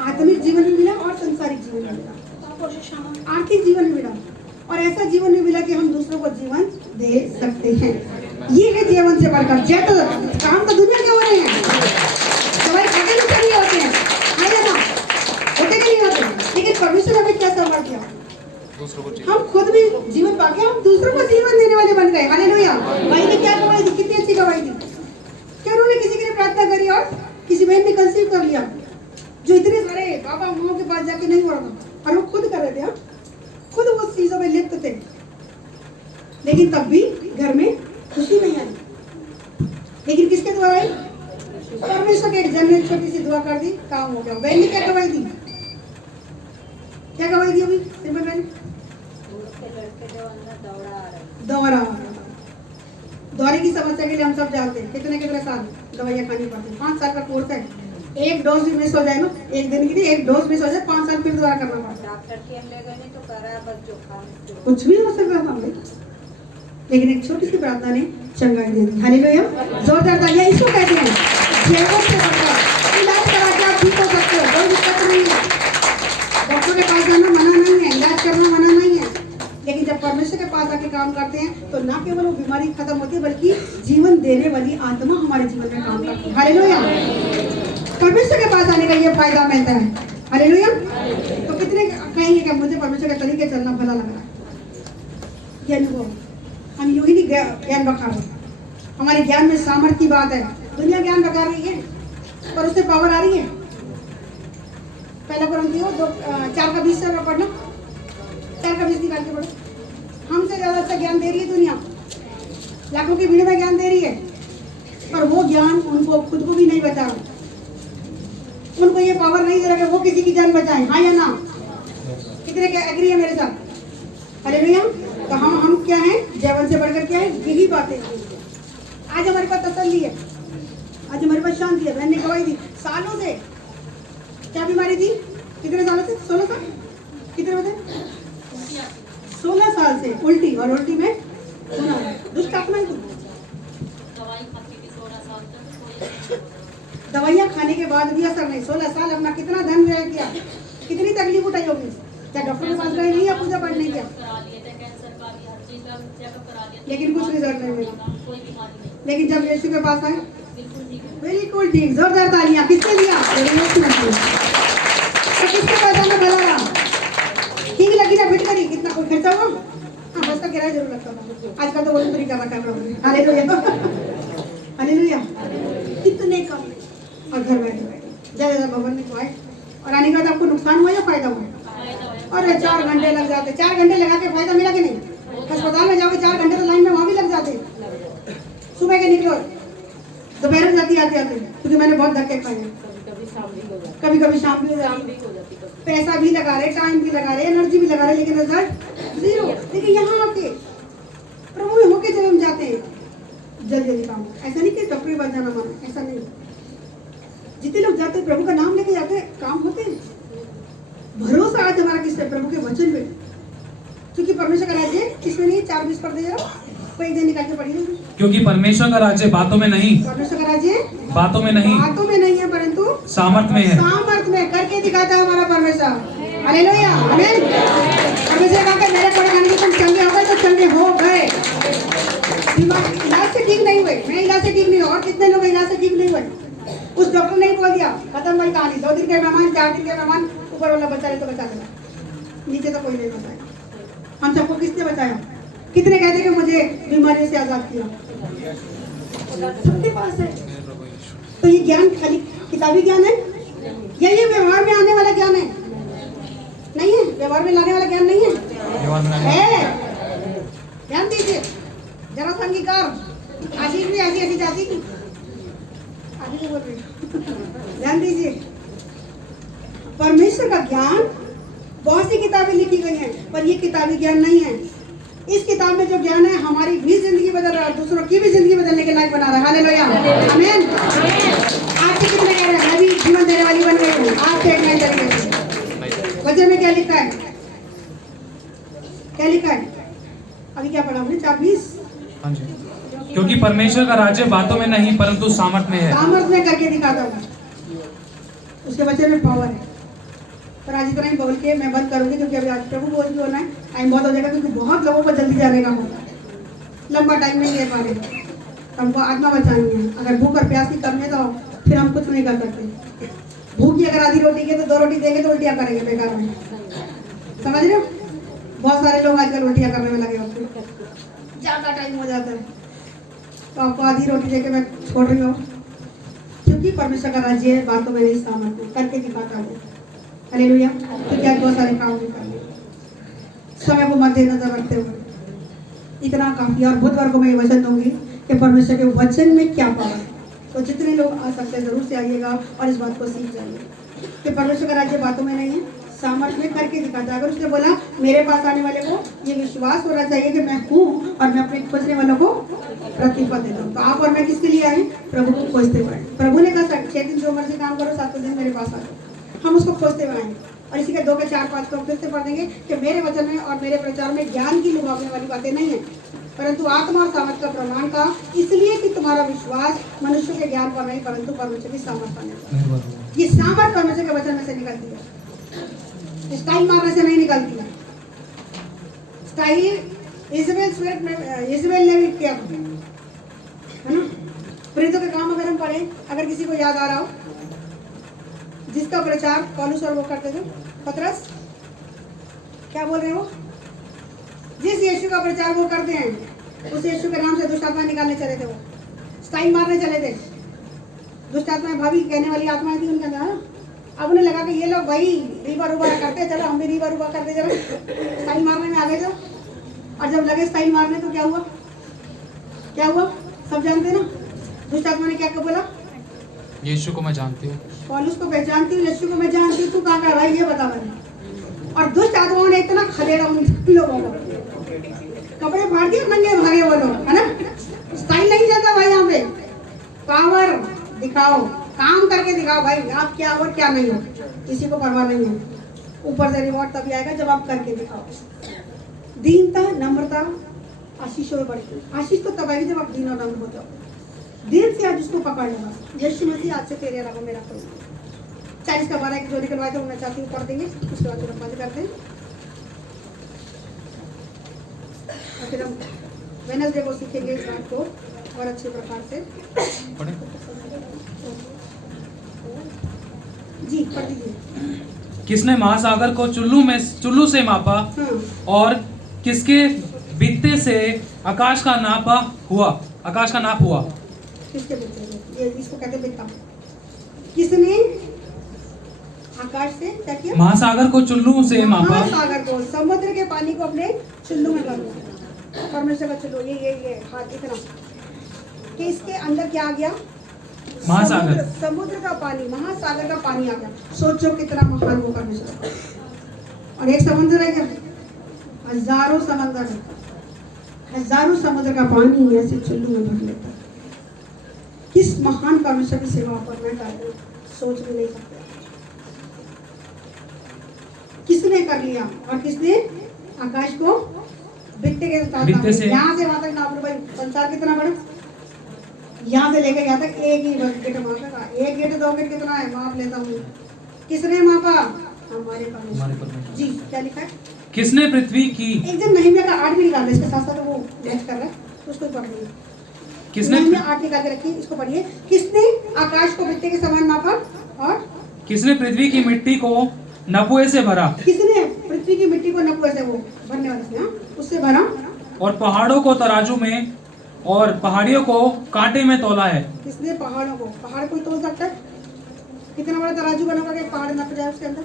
आत्मिक जीवन भी मिला और संसारिक जीवन भी मिला, आर्थिक जीवन भी मिला, और ऐसा जीवन भी मिला कि हम दूसरों को जीवन दे सकते हैं। ये है जीवन से बढ़कर। जय तो काम तो दुनिया के हो रहे हैं, दवाई खाते भी नहीं होते हैं, होते नहीं होते, लेकिन परमेश्वर हमें क्या संवाद दिया? हम खुद भी जीवन पाके हम दूसरों को जीवन देने वाले बन गए। हालेलुया। भाई ने क्या गवाही दी? कितनी अच्छी गवाही दी कि उन्होंने किसी के लिए प्रार्थना करी और किसी बहन ने कंसीव कर लिया, जो इतने सारे बाबा माओ के पास जाके नहीं हो रहा था, और वो खुद कर रहे थे, खुद वो चीजों में लिप्त थे, लेकिन तब भी घर में खुशी नहीं आई। लेकिन किसके द्वारा आई? परमेश्वर के एक जन ने छोटी सी दुआ कर दी, काम हो गया। बहन ने क्या गवाही दी? क्या गवाही दी अभी सिंपल बहन? दौरा। दौरे की समस्या के लिए हम सब जानते हैं कितने साल दवाइयाँ खानी पड़ती है। 5 साल का कोर्स है, एक डोज भी मिस हो जाए ना, एक दिन की नहीं, एक डोज मिस हो जाए 5 साल फिर दोबारा करना पड़ता है। कुछ भी हो सकता था भाई, लेकिन एक छोटी सी प्रार्थना ने चंगाई दे दी। हालेलुया, जोरदार तालियां इसको कहते हैं। जीवन से बढ़कर इलाज करा के आप ठीक हो सकते हो, कोई दिक्कत नहीं है। डॉक्टर के पास जाना मना नहीं है, इलाज करना मना नहीं है, लेकिन जब परमेश्वर के पास आके काम करते हैं तो ना केवल वो बीमारी खत्म होती है, बल्कि जीवन देने वाली आत्मा हमारे जीवन में काम करती है। हालेलुया, परमेश्वर के पास आने का ये फायदा मिलता है। हालेलुया, तो कितने कहेंगे कि मुझे परमेश्वर के तरीके चलना भला लग रहा है। ये अनुभव हम यूं ही नहीं ज्ञान बखा रहे, हमारे ज्ञान में सामर्थ्य की बात है। दुनिया ज्ञान बखा रही है पर उससे पावर आ रही है। पहला कुरिन्थियों 4:20 से पढ़ना, 4:20 निकाल के पढ़ो। हमसे ज्यादा अच्छा ज्ञान दे रही है दुनिया, लाखों की भीड़ में ज्ञान दे रही है, पर वो ज्ञान उनको खुद को भी नहीं बचा रहा। उनको ये पावर नहीं दे रहा कि वो किसी की जान बचाए। हाँ या ना? कितने क्या एग्री है मेरे साथ? हालेलुया, तो हम क्या है? जीवन से बढ़कर क्या है? यही बातें। आज हमारे पास तसल्ली है, आज हमारे पास शांति है। बहन ने गवाही दी सालों से। क्या बीमारी थी? कितने सालों से? 16 साल। कितने बजे? 16 साल से उल्टी, और उल्टी में दुष्ट आत्मा ही थी। दवाइयाँ खाने के बाद भी असर नहीं। 16 साल अपना कितना धन व्यय किया, कितनी तकलीफ उठाई होगी। क्या डॉक्टर के पास गए नहीं या पूजा पाठ नहीं किया, लेकिन कुछ रिजल्ट नहीं मिला। लेकिन जब यीशु के पास आए बिल्कुल ठीक। जोरदार तालियां किसने दिया? तो किसके पैसा में भला रहा? ठीक लगी ना फिट करी, कितना कोई खर्चा हुआ? हाँ, बस का किराया जरूर लगता था। आजकल तो वही तरीका रखा है। हालेलुया, हालेलुया, कितने कम और घर बैठे बैठे ज्यादा भवन में आए, और आने के बाद आपको नुकसान हुआ या फायदा हुआ? अरे 4 घंटे लग जाते। 4 घंटे लगा के फायदा मिला कि नहीं? अस्पताल में जाओगे 4 घंटे तो लाइन में वहाँ भी लग जाते। सुबह के निकलो, दोपहर जाती आते, क्योंकि मैंने बहुत धक्के खाए। कभी कभी शाम भी हो जाती। पैसा भी लगा रहे, टाइम भी लगा रहे, एनर्जी भी लगा रहे, लेकिन रिजल्ट 0। लेकिन यहाँ आके प्रभु में होके जब हम जाते हैं जल्दी काम। ऐसा नहीं कि डॉक्टर के पास जाना माना, ऐसा नहीं। जितने लोग जाते हैं प्रभु का नाम लेके जाते हैं, काम होते हैं। भरोसा आज हमारा किससे? प्रभु के वचन में। क्योंकि परमेश्वर का राज्य किसमें नहीं? 4:20 पर दे रहा, कोई एक दिन निकाल के पढ़ी होगी। क्योंकि परमेश्वर का राज्य बातों में नहीं, परमेश्वर का राज्य बातों में नहीं, बातों में नहीं है, परंतु सामर्थ में है। सामर्थ में करके दिखाता है हमारा परमेश्वर। हालेलुया, आमीन। परमेश्वर कहा कि मेरे पढ़े जाने तुम चंगे हो गए तो चंगे हो गए। इलाज से ठीक नहीं हुए, मैं इलाज से ठीक नहीं हुआ, और कितने लोग इलाज से ठीक नहीं हुए। उस डॉक्टर ने बोल दिया खत्म भाई कहानी। 2 दिन के मेहमान, 4 दिन के मेहमान, ऊपर वाला बचा ले तो बचा देगा, नीचे तो कोई नहीं बचाएगा। हम सबको किसने बचाया? कितने कहते कि मुझे बीमारियों से आजाद किया? सबके पास है। तो ये ज्ञान खाली किताबी ज्ञान है या ये व्यवहार में आने वाला ज्ञान है? नहीं है, व्यवहार में लाने वाला ज्ञान नहीं है। ध्यान दीजिए जरा सा अंगीकार। आशीष भी ऐसी जाती थी, आगे बोल रही। ध्यान दीजिए, परमेश्वर का ज्ञान बहुत सी किताबें लिखी गई हैं, पर ये किताबी ज्ञान नहीं है। इस किताब में जो ज्ञान है हमारी भी जिंदगी बदल रहा है, दूसरों की भी जिंदगी बदलने के लायक बना रहा है। हालेलुया, आमीन। आज के कितने कह रहे हैं मैं भी जीवन देने वाली बन गई हूँ? आज से एक नए तरीके से। वचन में क्या लिखा है? क्या लिखा है? अभी क्या पढ़ा हमने? 4:20। हाँ जी, क्योंकि परमेश्वर का राज्य बातों में नहीं परंतु सामर्थ में है। सामर्थ में करके दिखाता हूँ, उसके वचन में पावर है। पर आज इतना ही बोल के मैं बंद करूंगी, क्योंकि अभी आज प्रभु बोल भी होना है, टाइम बहुत हो जाएगा, क्योंकि बहुत लोगों को जल्दी जाने का होता है, लंबा टाइम नहीं ले पा रहे। हमको आत्मा बचानी है। अगर भूख और प्यास की कमी है तो फिर हम कुछ नहीं कर सकते। भूखी अगर आधी रोटी के तो 2 रोटी देंगे तो उल्टियाँ करेंगे बेकार में। समझ रहे हो? बहुत सारे लोग आजकल उल्टियाँ करने में लगे होते हैं, ज़्यादा टाइम हो जाता है तो आपको आधी रोटी देके मैं छोड़ रही हूँ। क्योंकि परमेश्वर का राज्य है बातों में नहीं सामर्थ्य में, करके दिखाता है। हालेलुया। तो क्या बहुत सारे काम भी कर लिए, समय को मद्देनजर रखते हुए इतना काफी। और बुधवार को मैं ये वचन दूंगी कि परमेश्वर के वचन में क्या पावर है। तो जितने लोग आ सकते हैं जरूर से आइएगा और इस बात को सीख जाइए कि परमेश्वर का राज्य बातों में नहीं है, सामर्थ्य में करके दिखाता है। अगर उसने बोला मेरे पास आने वाले को ये विश्वास होना चाहिए कि मैं हूँ और मैं अपने खोजने वालों को प्रतिफल देता हूँ। तो आप और मैं किसके लिए आए? प्रभु को खोजते हुए। प्रभु ने कहा 6 दिन जो मर्जी काम करो, 7वें दिन मेरे पास आ जाओ। हम उसको खोजते हुए आए और इसी के 2 के 4 5 को फिर से पढ़ देंगे कि मेरे वचन में और मेरे प्रचार में ज्ञान की लुभावने वाली बातें नहीं है, परंतु आत्मा और सामर्थ का प्रमाण का, इसलिए कि तुम्हारा विश्वास मनुष्य के ज्ञान पर नहीं परंतु परमेश्वर की सामर्थ पर नहीं। ये सामर्थ परमेश्वर के वचन में से निकलती है, स्टाइल मारने से नहीं निकलती है। स्टाइल इजराइल ने भी किया है ना। प्रेरितों के काम अगर हम पढ़ें, अगर किसी को याद आ रहा हो, जिसका प्रचार पौलुस और वो करते थे, पतरस क्या बोल रहे हो, जिस यीशु का प्रचार वो करते हैं उस यीशु के नाम से दुष्ट आत्मा निकालने चले थे। वो स्टाइल मारने चले थे। दुष्ट आत्मा भाभी कहने वाली आत्मा थी उनके अंदर। अब उन्हें लगा कि ये लोग भाई रीबा रूबा करते, चलो हम भी रीबा रूबा करते, चलो स्टाइल मारने में आ गए। जो और जब लगे स्टाइल मारने तो क्या हुआ, क्या हुआ सब जानते हैं ना। दुष्ट आत्मा ने क्या बोला, यीशु को मैं जानती हूँ, पौलुस को पहचानती हूँ, यीशु को मैं जानती हूँ, तू कहाँ का भाई ये बता मैंने। और दुष्ट आत्माओं ने इतना खदेड़ा उन लोगों को, कपड़े फाड़ दिए, नंगे भागे वो लोग, है ना। स्टाइल नहीं चलता भाई, यहाँ पे पावर दिखाओ, काम करके दिखाओ भाई, आप क्या हो क्या नहीं हो, किसी को परवाह नहीं है। ऊपर से रिवॉर्ड तभी आएगा जब आप करके दिखाओ। दीनता, नम्रता आशीषों में बढ़ती है। आशीष तो तब आएगी जब आप दीन और नम्र होते हो। दिल से आज उसको पकड़ लेना, यीशु मसीह आज से तेरे रखो मेरा करो। 40 का 12 जो निकलवाए थे मैं चाहती हूँ पढ़ देंगे, उसके बाद फिर हम बंद करते हैं और फिर हम वेडनेसडे को सीखेंगे इस बात को और अच्छे प्रकार से। पढ़ें। जी पढ़ दीजिए। किसने महासागर को चुल्लू से मापा और किसके बित्ते से आकाश का नाप हुआ। किसके बित्ते से? ये इसको कहते बित्ता। किसने आकाश से क्या किया? महासागर को चुल्लू से मापा, महासागर को, समुद्र के पानी को अपने चुल्लू में भर दिया। परमेश्वर का चुल्लू ये हाथ इतना कि इसके अंदर क्या आ गया? महासागर, समुद्र का पानी, महासागर का पानी आ गया। सोचो कितना महान वो परमेश्वर। और एक समुद्र है क्या? हजारों समंदर है, हजारों समुद्र का पानी ऐसे चुल्लू में भर लेता है। किस महान परमेश्वर की सेवा पर मैं कर रही हूँ, सोच भी नहीं सकते। किसने कर लिया और किसने आकाश को बित्ते के साथ, यहाँ से वहां तक नाप लो भाई, संसार कितना बड़ा, यहाँ से लेके यहाँ तक एक ही गेट मापा। 1 गेट 2 गेट कितना है माप लेता हूँ। किसने मापा? हमारे परमेश्वर। जी क्या लिखा है? किसने पृथ्वी की, एक जन नहम्याह का 8 भी निकाल दे, इसके साथ साथ वो मैच कर रहा है तो उसको पढ़ लीजिए। किसने 8 निकाल के रखिए, इसको पढ़िए। किसने आकाश को बित्ते के समान मापा और किसने पृथ्वी की मिट्टी को नपुए से भरा, किसने पृथ्वी की मिट्टी को नपुए से, वो भरने वाले से, उससे भरा, और पहाड़ों को तराजू में और पहाड़ियों को कांटे में तोला है। किसने पहाड़ों को, पहाड़ कोई तोल सकता है? कितना बड़ा तराजू बनाकर के पहाड़ नप जाए उसके अंदर,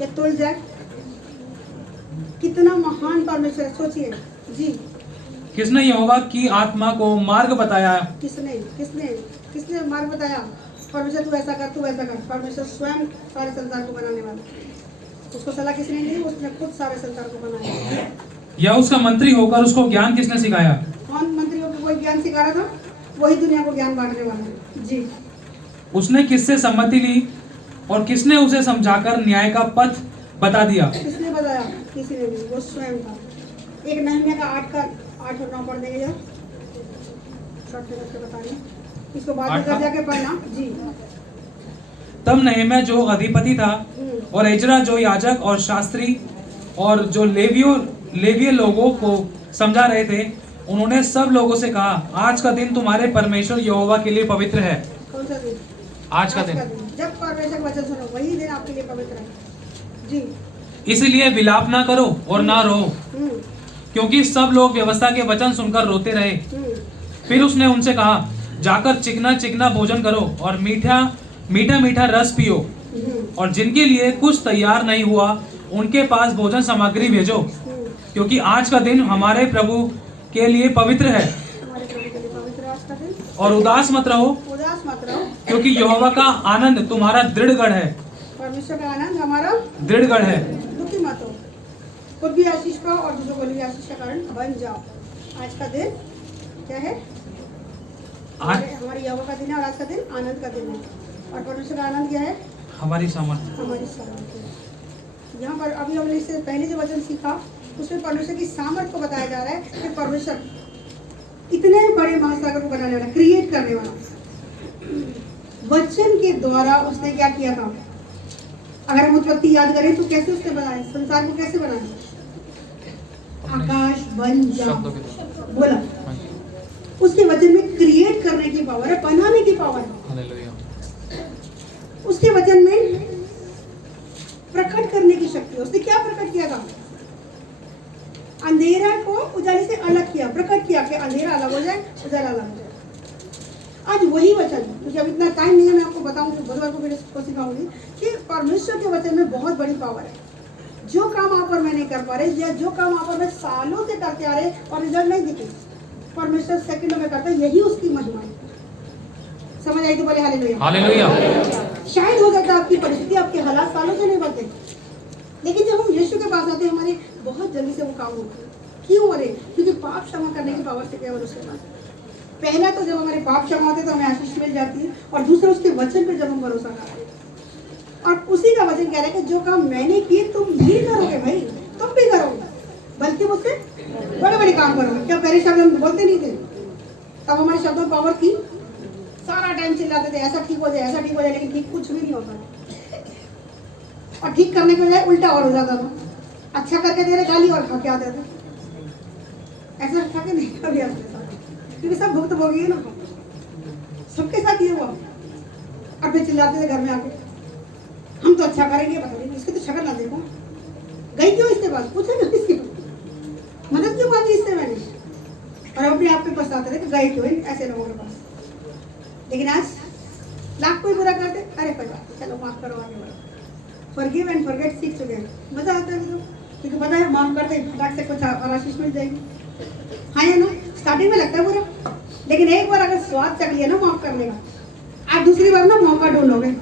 या तोल जाए? कितना महान परमेश्वर है, सोचिए। जी किसने यहोवा की आत्मा को मार्ग बताया, किसने किसने किसने मार्ग बताया? परमेश्वर तू ऐसा कर, तू ऐसा कर। परमेश्वर स्वयं सारे संसार को बनाने वाला। उसको सलाह किसने दी? उसने खुद सारे संसार को बनाया। या उसका मंत्री होकर उसको ज्ञान किसने सिखाया? कौन मंत्री होकर कोई ज्ञान सिखा रहा था? वही दुनिया को ज्ञान बांटने वाला है। जी उसने किससे सम्मति ली और किसने उसे समझाकर न्याय का पथ बता दिया? किसने बताया? किसी ने नहीं, वो स्वयं था। एक नहम्याह का 8 और 9 पढ़ देंगे जरा, शॉर्ट में बता रही हूँ, इसको बाद में कर जाके पढ़ना। जी तब नहम्याह जो अधिपति था और एजरा जो याजक और शास्त्री और जो लेविय लोगों को समझा रहे थे, उन्होंने सब लोगों से कहा, आज का दिन तुम्हारे परमेश्वर यहोवा के लिए पवित्र है। कौन सा दिन? आज का दिन। जब परमेश्वर वचन सुनो वही दिन आपके लिए पवित्र है। जी इसलिए विलाप ना करो और ना रो, क्योंकि सब लोग व्यवस्था के वचन सुनकर रोते रहे। फिर उसने उनसे कहा, जाकर चिकना चिकना भोजन करो और मीठा मीठा मीठा रस पियो, और जिनके लिए कुछ तैयार नहीं हुआ उनके पास भोजन सामग्री भेजो, क्योंकि आज का दिन हमारे प्रभु के लिए पवित्र है। हमारे प्रभु के लिए पवित्र आज का दिन। और उदास मत रहो, क्योंकि यहोवा का आनंद तुम्हारा दृढ़ गढ़ है। परमेश्वर का आनंद हमारा दृढ़ गढ़ है। दुखी मत हो, खुद भी आशीष पाओ और दूसरों को भी आशीष का कारण बन जाओ। आज का दिन क्या है? हमारे यहोवा का दिन है और आज का दिन आनंद का दिन है। और परमेश्वर का आनंद क्या है? हमारी सामर्थ्य। हमारी सामर्थ्य। यहाँ पर अभी हमने इससे पहले जो वचन सीखा उसमें परमेश्वर की सामर्थ्य को बताया जा रहा है कि परमेश्वर इतने बड़े महासागर को बनाने वाला, क्रिएट करने वाला, वचन के द्वारा उसने क्या किया था? अगर हम उत्पत्ति याद करें तो कैसे उसने बनाया? संसार को कैसे बनाया? आकाश बन जाओ बोला। उसके वचन में क्रिएट करने की पावर है, बनाने की पावर है। हालेलुया। उसके वचन में प्रकट करने की शक्ति है। उसने क्या प्रकट किया था? अंधेरा को उजाले से अलग किया, प्रकट किया कि अंधेरा अलग हो जाए, उजाला अलग हो जाए। आज वही वचन, क्योंकि अब इतना टाइम नहीं है, मैं आपको बताऊं तो बुधवार को फिर इसको सिखाऊंगी कि परमेश्वर के वचन में बहुत बड़ी पावर है। जो काम आप और मैं नहीं कर पा रहे, या जो काम आप और मैं सालों से करते आ रहे और रिजल्ट नहीं दिखे, परमेश्वर सेकंडों में करता है। यही उसकी महिमा है। समझ आई तो बोले हालेलुया। हालेलुया। शायद हो सकता है आपकी परिस्थिति, आपके हालात सालों से नहीं बदले, लेकिन जब हम यीशु के पास आते हैं हमारे बहुत जल्दी से वो काम होते हैं। क्यों हो रहे? क्योंकि पाप क्षमा करने की पावर से केवल उसके पास। पहला तो जब हमारे पाप क्षमा होते तो हमें आशीष मिल जाती है, और दूसरा उसके वचन पे जब हम भरोसा करते हैं। और उसी का वचन कह रहा है कि जो काम मैंने किए तुम भी करोगे भाई, तुम भी करोगे, बल्कि मुझसे बड़े बड़े काम करोगे। क्या पहले शब्द हम बोलते नहीं थे? तब हमारे शब्दों में पावर थी। सारा टाइम चिल्लाते थे ऐसा ठीक हो जाए, ऐसा ठीक हो जाए, लेकिन ठीक कुछ भी नहीं होता। और ठीक करने के बजाय उल्टा और हो जाता था। अच्छा करके दे रहे गाली और खा के आते थे। ऐसा खा के नहीं कभी आते थे, क्योंकि सब भुगत भोगी है ना, सबके साथ ये हुआ। अब फिर चिल्लाते थे घर में आके, हम तो अच्छा करेंगे, पता नहीं इसकी तो शक्ल ना देखो, गई क्यों इसके पास, पूछे ना इसकी मदद क्यों मांगी इससे मैंने, और अपने आप पे पछताते थे कि गए क्यों ऐसे लोगों के पास। लेकिन आज लाख कोई बुरा करते, अरे कोई बात चलो माफ करो, आगे बढ़ो, फॉरगिव एंड फॉरगेट सीख चुके हैं। मजा आता है तो, क्योंकि पता है माफ करते फटाक से कुछ और आशीष मिल जाएगी। हाँ या ना? स्टार्टिंग में लगता है बुरा, लेकिन एक बार अगर स्वाद चख लिया ना माफ करने का, आप दूसरी बार ना मौका ढूंढोगे।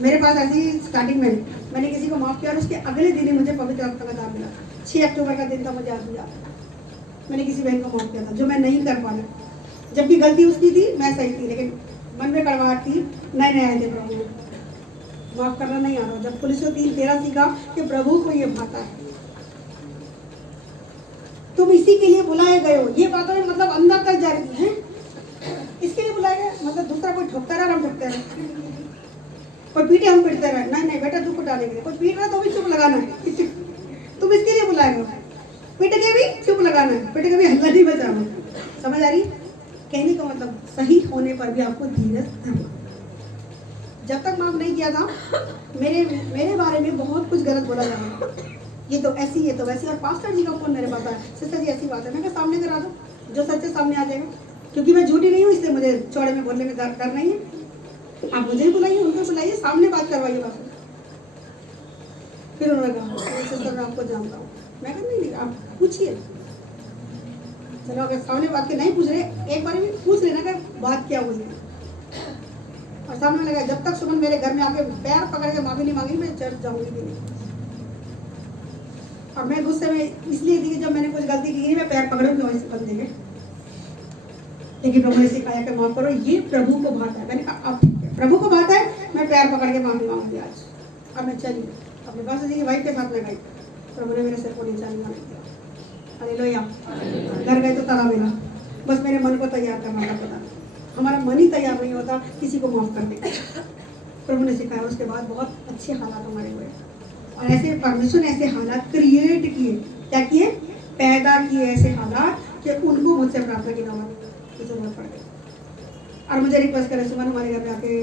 मेरे पास ऐसी स्टार्टिंग में मैंने किसी को माफ किया और उसके अगले दिन ही मुझे पवित्र आत्मा का दान मिला। 6 अक्टूबर का दिन था, मुझे याद दिया। मैंने किसी बहन को माफ किया था जो मैं नहीं कर पाया, जबकि गलती उसकी थी, मैं सही थी, लेकिन मन में कड़वाहट थी। नए नए आए थे प्रभु में, माफ करना नहीं आ रहा। जब पुलिस 3:13 सीखा कि प्रभु को ये भाता है, तुम इसी के लिए बुलाए गए हो। ये बातों में मतलब अंदर तक जा रही है, इसके लिए बुलाए गए, मतलब दूसरा कोई ठोकता रहा, हम ठोकते रहे, कोई पीटे हम पीटते रहे। नहीं नहीं बेटा, दुख उठाने के लिए कोई पीट रहा तो भी चुप लगाना है। तुम इसके लिए बुलाए गए, पीट के भी चुप लगाना है, पीट के भी हल्ला नहीं बचाना। समझ आ रही? कहने का मतलब सही होने पर भी आपको धीरज धरना। जब तक माफ नहीं किया था, मेरे बारे में बहुत कुछ गलत बोला जा रहा, ये तो ऐसी, ये तो वैसी। और पास्टर जी का फोन मेरे पास आया, सिस्टर जी ऐसी बात है। मैं कहा सामने करा दो, जो सच है सामने आ जाएगा, क्योंकि मैं झूठी नहीं हूँ, इसलिए मुझे चौड़े में बोलने में डर नहीं है। आप मुझे ही बुलाइए, उनको बुलाइए, सामने बात करवाइए बस। फिर उन्होंने कहा सिस्टर मैं आपको जानता हूँ। मैं कहा नहीं आप पूछिए, चलो अगर सामने बात के नहीं पूछ रहे, एक बार भी पूछ लेना कि बात क्या हुई है। और सामने लगा, जब तक सुमन मेरे घर में आके पैर पकड़ के माफी नहीं मांगी, मैं चर्च जाऊंगी भी नहीं। और मैं गुस्से में इसलिए थी कि जब मैंने कुछ गलती की मैं पैर पकड़ूंगी वहीं से बंदे के, लेकिन प्रभु ने सिखाया कि माफ करो, ये प्रभु को भाता है। मैंने कहा अब ठीक है, प्रभु को भाता है, मैं पैर पकड़ के माफी मांगूंगी आज। अब मैं चली अपने पास जी की वाइफ के साथ में गई, प्रभु ने मेरे सिर को नीचा नहीं किया। हालेलुया। घर गए तो ताला मिला, बस मेरे मन को तैयार करना था। पता हमारा मन ही तैयार नहीं होता किसी को माफ करने का। प्रभु ने सिखाया, उसके बाद बहुत अच्छे हालात हमारे हुए। और ऐसे परमेश्वर ने ऐसे हालात क्रिएट किए, क्या किए? पैदा किए ऐसे हालात कि उनको मुझसे प्रार्थना की जरूरत पड़ गई। और मुझे रिक्वेस्ट करे सुमन हमारे घर में आके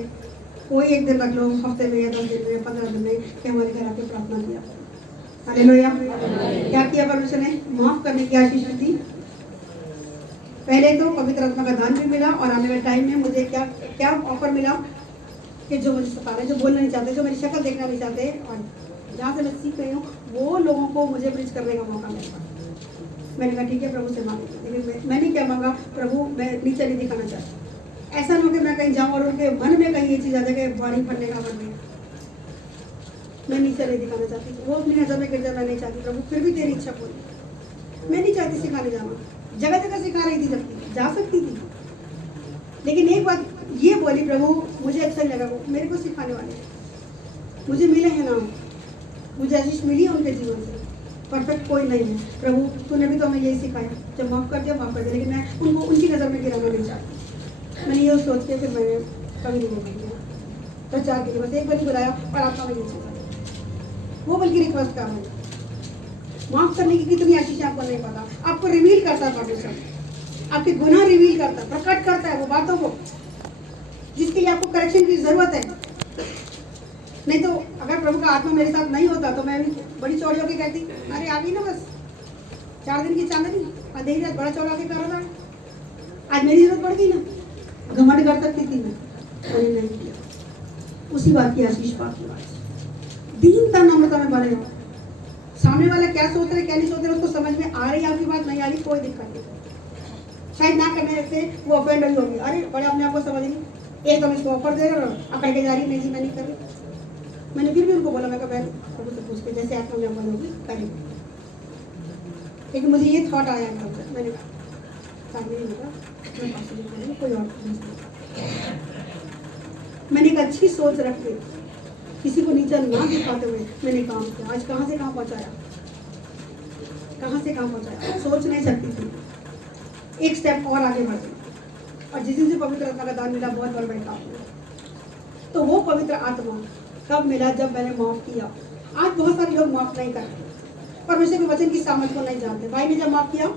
कोई एक दिन रख लो, हफ्ते में या 10 दिन में 15 दिन में, कि हमारे घर आके प्रार्थना किया। हालेलुया। क्या किया परमेश्वर ने? माफ करने की आशीष दी। पहले तो पवित्र आत्मा का दान भी मिला और आने वाले टाइम में मुझे क्या क्या ऑफर मिला कि जो मुझे सता रहे, जो बोलना नहीं चाहते, जो मेरी शक्ल देखना नहीं चाहते, और जहाँ से मैं सीख रही हूँ वो लोगों को मुझे प्रीच करने का मौका मिला। मैंने कहा ठीक है प्रभु से मांगे, लेकिन मैंने क्या मांगा, प्रभु मैं नीचे नहीं दिखाना चाहती। ऐसा नहीं हो कि मैं कहीं जाऊँ और उनके मन में कहीं ये चीज़ आ जाए कि बारी फटने का मन नहीं, मैं नीचे नहीं दिखाना चाहती। वो अपनी नजर में गिर जाना नहीं चाहती। प्रभु फिर भी तेरी इच्छा पूरी। मैं नहीं चाहती सिखाने जाना, जगह जगह सिखा रही थी, जबकि जा सकती थी, लेकिन एक बात ये बोली, प्रभु मुझे अच्छा नहीं लगा, वो मेरे को सिखाने वाले मुझे मिले हैं ना, मुझे आशीष मिली है उनके जीवन से, परफेक्ट कोई नहीं है। प्रभु तूने भी तो हमें यही सिखाया, जब माफ़ कर दिया माफ़ कर दिया, लेकिन मैं उनको उनकी नज़र में गिराना नहीं चाहती। मैंने ये सोच के फिर मैंने कभी नहीं बोल तो चार के बस एक बार बुलाया और आपका मैं ये वो बल्कि रिक्वेस्ट कर रहा हूँ। माफ करने की कितनी आशीष आपको नहीं पता। आपको रिवील करता है परमेश्वर, आपके गुनाह रिवील करता है, प्रकट करता है वो बातों को जिसके लिए आपको करेक्शन की जरूरत है। नहीं तो अगर प्रभु का आत्मा मेरे साथ नहीं होता तो मैं बड़ी चौड़ी होकर कहती, अरे आ गई ना बस 4 दिन की चांदनी, अंधेरी रात बड़ा चौड़ा के कर रहा था, आज मेरी जरूरत पड़ गई ना, घमंड कर सकती थी मैं, मैंने नहीं किया। उसी बात की आशीष बाकी बात, दीनता नम्रता में बने रहो। सामने वाला क्या सोच रहे क्या नहीं सोच रहे उसको समझ में आ रही आपकी बात नहीं आ रही, कोई दिक्कत नहीं। शायद ना करने से वो ऑफेंड हुई होगी, अरे बड़े अपने आप को समझ नहीं, एक तो मैं इसको ऑफर दे रहा हूँ अकड़ के जा रही, नहीं जी मैं नहीं कर रही। मैंने फिर भी उनको बोला, मैं बहन प्रभु से पूछ के जैसे आत्मा में अमल होगी करेंगे, लेकिन मुझे ये थॉट आया था, मैंने कहा नहीं होगा मैं पास करेंगे, कोई और मैंने एक अच्छी सोच रख के किसी को नीचा ना दिखाते हुए मैंने काम किया। आज कहाँ से कहाँ पहुँचाया, कहाँ से कहाँ पहुँचाया, सोच नहीं सकती थी। एक स्टेप और आगे बढ़ गई और जिस दिन से पवित्र आत्मा का दान मिला बहुत बड़ा काम हुआ। तो वो पवित्र आत्मा कब मिला, जब मैंने माफ किया। आज बहुत सारे लोग माफ नहीं करते, परमेश्वर के वचन की सामर्थ को नहीं जानते। भाई ने जब माफ किया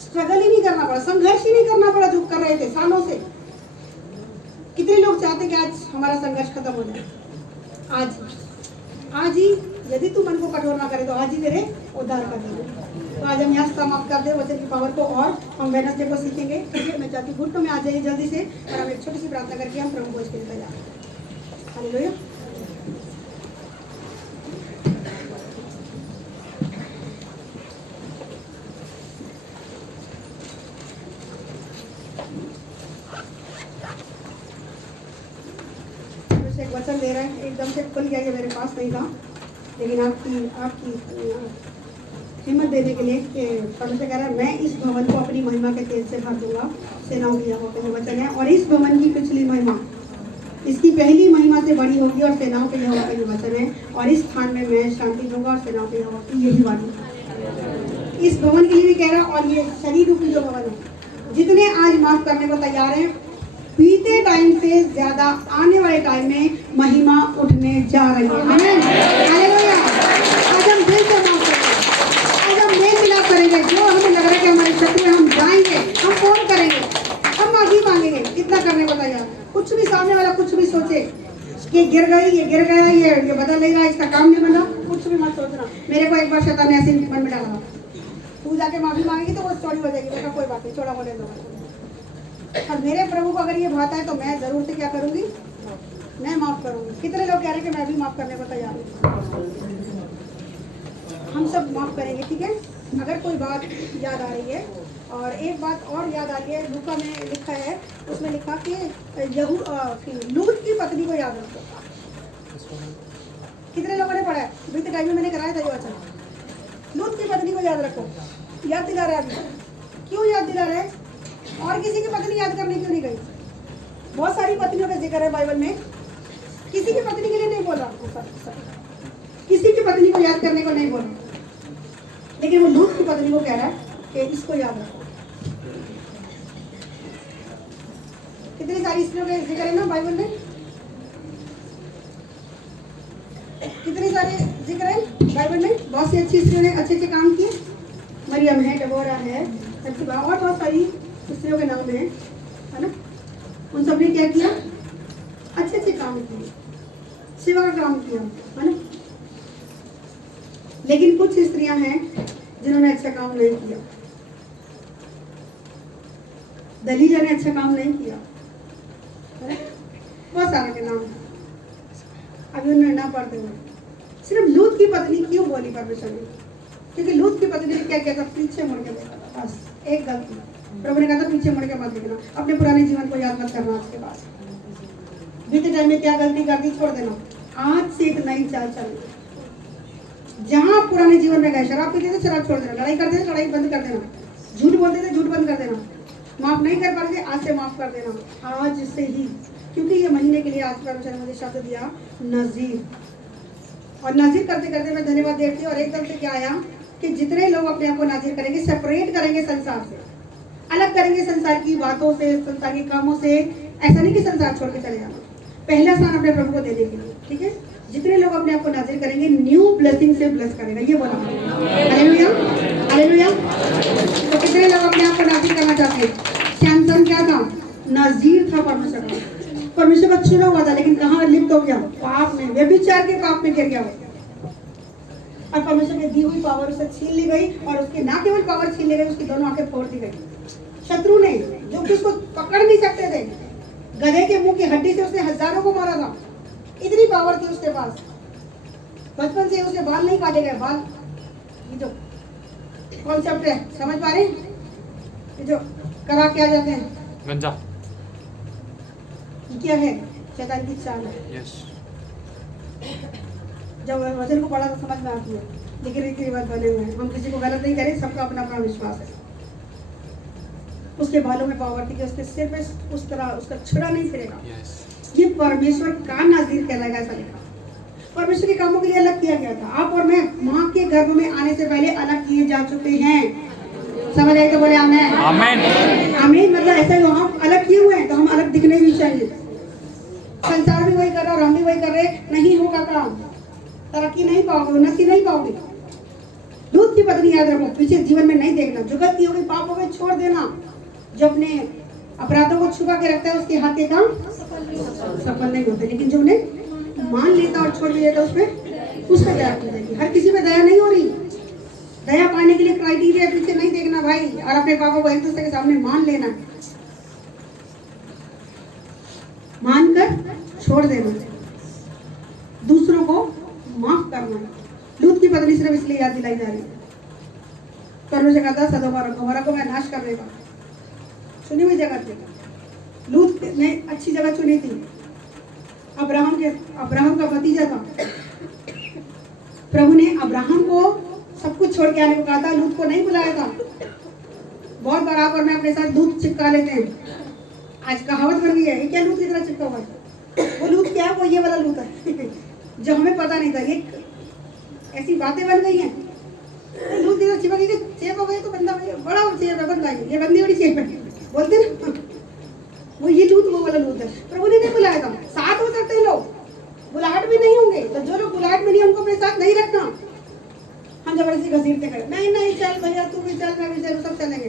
स्ट्रगल ही नहीं करना पड़ा, संघर्ष ही नहीं करना पड़ा जो कर रहे थे सालों से। कितने लोग चाहते कि आज हमारा संघर्ष खत्म हो जाए, आज ही यदि तू मन को कठोर ना करे तो आज ही तेरे उद्धार कर देंगे। तो आज हम यहाँ समाप्त कर दे वचन की पावर को और हम वेडनेसडे को सीखेंगे। इसलिए मैं चाहती हूँ घुटनों में आ जाइए जल्दी से और हम एक छोटी सी प्रार्थना करके हम प्रभु भोज के लिए तैयार हैं। हालेलुया। एक वचन दे रहा है, एकदम से खुल गया, ये मेरे पास नहीं था, लेकिन आपकी हिम्मत देने के लिए कि परमेश्वर कह रहा है मैं इस भवन को अपनी महिमा के तेज से भर दूंगा। सेनाओं की यहोवा का वचन है। और इस भवन की पिछली महिमा इसकी पहली महिमा से बड़ी होगी और सेनाओं के यहोवा का ये वचन है। और इस स्थान में मैं शांति दूंगा और सेनाओं के यहोवा की यही वाणी। इस भवन के लिए भी कह रहा है और ये शरीर रूपी जो भवन है, जितने आज माफ करने को तैयार हैं, बीते टाइम से ज्यादा आने वाले टाइम में महिमा उठने जा रही है। हालेलुया। आज हम दिल से माफ करेंगे, आज हम मेल मिलाप करेंगे। जो हमें लग रहा है कि हमारी शक्ति में हम जाएंगे, हम फोन करेंगे, हम माफी मांगेंगे। कितना करने को तैयार, कुछ भी सामने वाला कुछ भी सोचे कि गिर गई, ये गिर गया, ये बदल लेगा, इसका काम नहीं बना, कुछ भी मत सोचना। मेरे को एक बार शैतान ने ऐसे मन में डाला, तू जाके माफी मांगेगी तो वो चौड़ी हो जाएगी। देखा कोई बात नहीं, छोड़ा बोले दो। और मेरे प्रभु को अगर ये भाता है तो मैं जरूर से क्या करूंगी, मैं माफ करूंगी। कितने लोग कह रहे हैं कि मैं भी माफ करने को तैयार हूँ। हम सब माफ करेंगे, ठीक है। अगर कोई बात याद आ रही है, और एक बात और याद आ रही है, लूका में लिखा है, उसमें लिखा कि लूत की पत्नी को याद रखो। कितने लोगों ने पढ़ा है, बीते टाइम में मैंने कराया था ये वचन। लूत की पत्नी को याद रखो, याद दिला रहा है। क्यों याद दिला रहा है? और किसी की पत्नी याद करने क्यों नहीं गई? बहुत सारी पत्नियों का जिक्र है बाइबल में, किसी की पत्नी के लिए नहीं बोला, किसी की पत्नी को याद करने को नहीं बोला, लेकिन वो लूत की पत्नी को कह रहा है कि इसको याद रखो। कितनी सारी स्त्रियों का जिक्र है ना बाइबल में, कितने सारे जिक्र है बाइबल में। बहुत सी अच्छी स्त्रियों ने अच्छे अच्छे काम किए, मरियम है, डबोरा है, और बहुत सारी स्त्रियों के नाम है ना। उन सब ने क्या किया, अच्छे अच्छे काम किए, सेवा का काम किया, है ना। लेकिन कुछ स्त्रियां हैं जिन्होंने अच्छा काम नहीं किया। दलीजा ने अच्छा काम नहीं किया, बहुत सारे के नाम अभी उन्होंने ना पढ़ते हुए। सिर्फ लूत की पत्नी क्यों बोली परमेश्वर ने? क्योंकि लूत की पत्नी ने क्या किया था? पीछे मुड़ के देखा था, बस एक गलती। प्रभु ने कहा था पीछे मुड़ के मत देखना, अपने पुराने जीवन को याद मत करना। आज के बाद बीते टाइम में क्या गलती कर दी छोड़ देना, आज से एक नई चाल चलनी। जहाँ पुराने जीवन में गए, शराब पीते थे शराब छोड़ देना, लड़ाई करते थे लड़ाई बंद कर देना, झूठ बोलते थे झूठ बंद कर देना, माफ नहीं कर पाते आज से माफ कर देना, आज से ही। क्योंकि ये महीने के लिए आज परमेश्वर ने मुझे शब्द दिया नजीर, और नाजिर करते करते मैं धन्यवाद देती हूँ। और एकदम से क्या आया कि जितने लोग अपने आप को नाजिर करेंगे, सेपरेट करेंगे संसार से, अलग करेंगे संसार की बातों से, संसार के कामों से। ऐसा नहीं कि संसार छोड़ के चले जाना, पहला स्थान अपने प्रभु को देने के लिए, ठीक है। जितने लोग अपने आप को नाजिर करेंगे, न्यू ब्लेसिंग से ब्लेस करेगा, ये बोला। Hallelujah, hallelujah. तो कितने लोग अपने आप को नाजिर करना चाहते हैं? सैमसन क्या था? नाजिर था परमेश्वर का, परमेश्वर का चुना हुआ था, लेकिन कहाँ लिप्त हो गया? पाप में, व्यभिचार के पाप में गिर गया वो। और परमेश्वर की दी हुई पावर उसे छीन ली गई, और उसकी ना केवल पावर छीन ली गई, उसकी दोनों आंखें फोड़ दी गई। शत्रु ने, जो कि उसको पकड़ नहीं सकते थे, गधे के मुंह की हड्डी से उसने हजारों को मारा था, इतनी पावर थी उसके पास। बचपन से उसके बाल नहीं काटे गए, बाल, ये जो कॉन्सेप्ट है समझ पा रहे हैं? ये जो करा क्या जाते हैं, गंजा, क्या है? शैतान की चाल है। यस। जब वचन को पढ़ा तो समझ में आती है, लेकिन रीति रिवाज बने हुए हैं। हम किसी को गलत नहीं करें, सबका अपना अपना विश्वास है। उसके बालों में पावर थी कि उसके सिर पे उस तरह उसका छुरा नहीं फिरेगा। यस। ये परमेश्वर का नाज़ीर कहलाएगा, ऐसा लिखा। परमेश्वर के कामों के लिए अलग किया गया था। आप और मैं माँ के गर्भ में आने से पहले अलग किए जा चुके हैं। समझ आए तो बोले आमीन। आमीन। आमीन। मतलब ऐसा ही हम अलग किए हुए हैं तो हम अलग दिखने भी चाहिए। संसार भी वही कर रहा और हम भी वही कर रहे, नहीं होगा काम, तरक्की नहीं पाओगे, उन्नति नहीं पाओगे। दूध की पत्नी याद रखो, पीछे जीवन में नहीं देखना। जो गलती हो गई, पाप हो गए, छोड़ देना। जो अपने अपराधों को छुपा के रखता है, उसके हाथ के काम सफल नहीं होते। लेकिन जो उन्हें मान लेता और छोड़ भी देता, उसमें दया की जाएगी। हर किसी में दया नहीं हो रही। दया पाने के लिए क्राइटेरिया पीछे नहीं देखना भाई, और अपने पापों को एक दूसरे के सामने मान लेना, मानकर छोड़ देना, दूसरों को माफ करना। लूत की पत्नी सिर्फ इसलिए याद दिलाई जा रही है, परमेश्वर कहता है सदोम और गमोरा को मैं नाश कर देगा। चुनी हुई जगह थी, लूत ने अच्छी जगह चुनी थी। अब्राहम का भतीजा था। प्रभु ने अब्राहम को सब कुछ छोड़ के आने को कहा था, लूत को नहीं बुलाया था। बहुत बार आप और मैं अपने साथ लूत चिपका लेते हैं। आज कहावत बन गई है, ये क्या लूत की तरह चिपका हुआ है? वो लूत क्या है? वो ये वाला लूत है जो हमें पता नहीं था। ये ऐसी बातें बन गई हैं, लूत की तरह चिपक गई। चेप हो गई तो बंदा बड़ा चेप है, बंदा ये बंदी बड़ी चेप है बोलते ना, वो ये लूत वो वाला लूत है। प्रभु ने नहीं बुलाया था। साथ हो सकते हैं लोग, बुलाहट भी नहीं होंगे। तो जो लोग बुलाहट में नहीं, उनको अपने साथ नहीं रखना। हम जबरदस्ती घसीटते खड़े, नहीं नहीं चल भैया, तू भी चल, मैं भी चल, सब चलेंगे।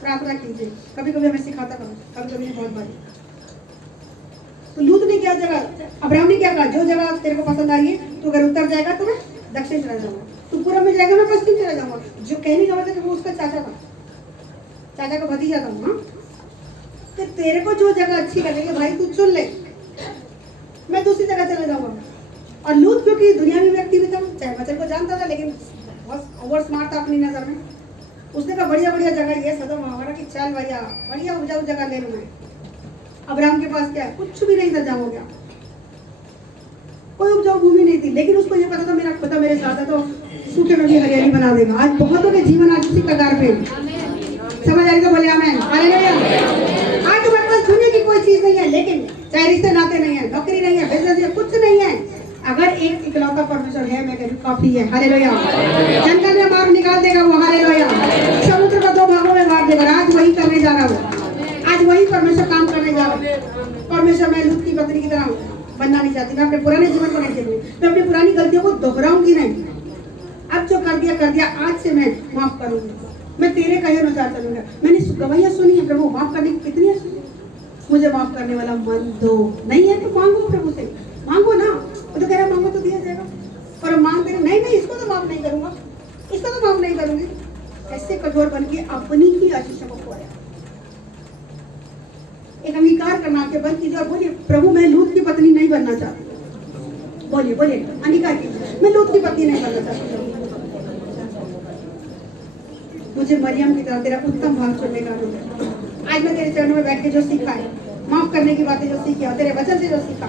प्रार्थना कीजिए। कभी कभी हमें सिखाता करो, कभी कभी बहुत बारी। तो लूत ने क्या जगह, अब्राहम ने क्या कहा, जो जगह तेरे को पसंद आई है, तू अगर उत्तर जाएगा तो मैं दक्षिण चला जाऊंगा, तू पूरब में जाएगा मैं पश्चिम चला जाऊंगा। जो कहने का मतलब वो उसका चाचा था, चाचा का भतीजा था। हाँ, तो तेरे को जो जगह अच्छी लगेगी भाई तू चुन ले, मैं दूसरी जगह चला जाऊंगा। और लूत क्योंकि दुनियावी व्यक्ति भी था, चाहे वचन को जानता था, लेकिन बहुत ओवर स्मार्ट था अपनी नजर में। उसने कहा बढ़िया बढ़िया जगह ये सदोम हमारा की चल भैया, बढ़िया उपजाऊ जगह ले लूं मैं। अब्राहम के पास क्या है? कुछ भी नहीं था, जहाँ हो गया कोई उपजाऊ भूमि नहीं थी, लेकिन उसको ये पता था मेरा खुदा मेरे साथ है तो सूखे में भी हरियाली बना देगा। आज बहुतों के जीवन आज उसी कगार पे, समझ आई तो बोले आमीन। हालेलुया। आज तुम्हारे पास दुनिया की कोई चीज नहीं है, लेकिन चाहे रिश्ते नाते नहीं है, नौकरी नहीं है, बिजनेस है, कुछ नहीं है, अगर एक इकलौता परमेश्वर है, मैं कहूँ काफी है। हालेलुया। जंगल में मार निकाल देगा वो। हालेलुया। समुद्र को 2 भागों में बांट देगा। आज वही करने जा रहा हूँ, आज वही परमेश्वर काम करने जा रहा हूँ। परमेश्वर, मैं लूत की पत्नी की तरह बनना नहीं चाहती। मैं अपने पुराने जीवन को नहीं देखूंगी, मैं अपनी पुरानी गलतियों को दोहराऊंगी नहीं। अब जो कर दिया, आज से मैं माफ करूंगी, मैं तेरे कहे अनुसार चलूंगा। मैंने गवाहियां सुनी है प्रभु, माफ करने की कितनी अच्छी, मुझे माफ करने वाला मन दो। नहीं है तो मांगो प्रभु से, मांगो ना। वो तो कह रहा मांगो तो दिया जाएगा, और मांगते नहीं, इसको तो माफ नहीं करूंगा, इसको तो माफ नहीं करूंगी। ऐसे कठोर बन के अपनी ही आशीषों को खोया। एक अंगीकार करना, आंखें बंद कीजिए और बोलिए, प्रभु मैं लूत की पत्नी नहीं बनना चाहती। बोलिए बोलिए, अंगीकार कीजिए, मैं लूत की पत्नी नहीं बनना चाहती। मुझे मरियम की तरह तेरा उत्तम भाग चुनने का अनुग्रह। आज मैं तेरे चरणों में बैठ के जो सीखा है, माफ करने की बातें जो सीखी है, तेरे वचन से जो सीखा,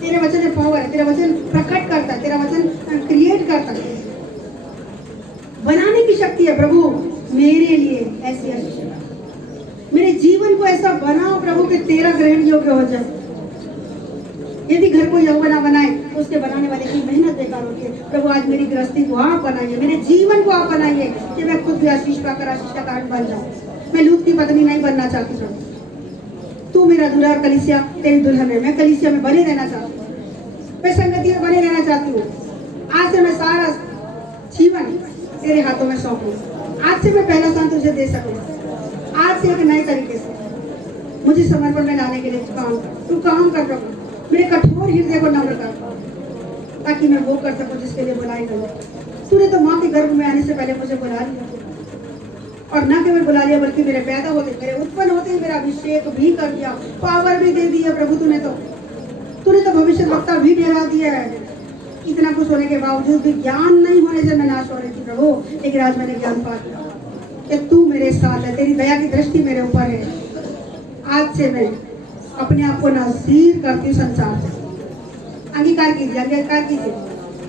तेरे वचन में पावर है, तेरा वचन प्रकट करता है, तेरा वचन क्रिएट करता है, बनाने की शक्ति है। प्रभु मेरे लिए ऐसी आशीष, मेरे जीवन को ऐसा बनाओ प्रभु कि तेरा ग्रहण योग्य हो जाए। यदि घर को यहोवा ना बनाए तो उसके बनाने वाले की मेहनत बेकार होती है। प्रभु आज मेरी गृहस्थी को आप बनाइए, मेरे जीवन को आप बनाइए कि मैं खुद भी आशीष पाकर आशीष का कारण बन जाऊं। मैं लूत की पत्नी नहीं बनना चाहती प्रभु। तू मेरा दूल्हा और कलीसिया तेरी दुल्हन है। मैं कलीसिया में बने रहना चाहती हूँ, मैं संगति में बने रहना चाहती हूँ। आज से मैं सारा जीवन तेरे हाथों में सौंपूं। आज से मैं पहला स्थान तुझे दे सकूं। आज से एक नए तरीके से मुझे समर्पण में लाने के लिए तू काम कर प्रभु। मेरे कठोर हृदय को नम्र कर, ताकि मैं वो कर सकूं जिसके लिए बुलाई गई। तूने तो माँ के गर्भ में आने से पहले मुझे बुला लिया, और न केवल बुला लिया बल्कि मेरे पैदा होते, मेरे उत्पन्न होते ही मेरा अभिषेक भी कर दिया, पावर भी दे दी है प्रभु। तूने तो भविष्यद्वक्ता भी ठहरा दिया है। इतना कुछ होने के बावजूद भी ज्ञान नहीं होने से मैं नाश हो रही थी प्रभु, लेकिन आज मैंने ज्ञान पा लिया कि तू मेरे साथ है, तेरी दया की दृष्टि मेरे ऊपर है। आज से मैं अपने आप को नाज़ीर करती हूँ संसार से। अंगीकार कीजिए,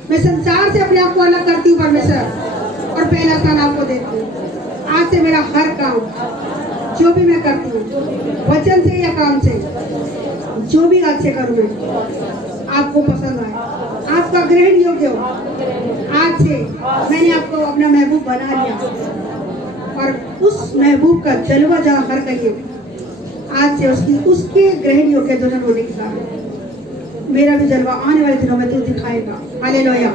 मैं संसार से अपने आप को अलग करती हूँ परमेश्वर, और पहला स्थान आपको देती हूँ। आज से मेरा हर काम जो भी मैं करती हूँ, वचन से या काम से, जो भी आज से करूँ मैं, आपको पसंद आए, आपका ग्रहण योग्य हो। आज से मैंने आपको अपना महबूब बना लिया, और उस महबूब का जलवा जहाँ हर कहिए, आज से उसके ग्रहण योग्य दुल्हन होने के कारण मेरा भी जलवा आने वाले दिनों में तू दिखाएगा। हालेलुया।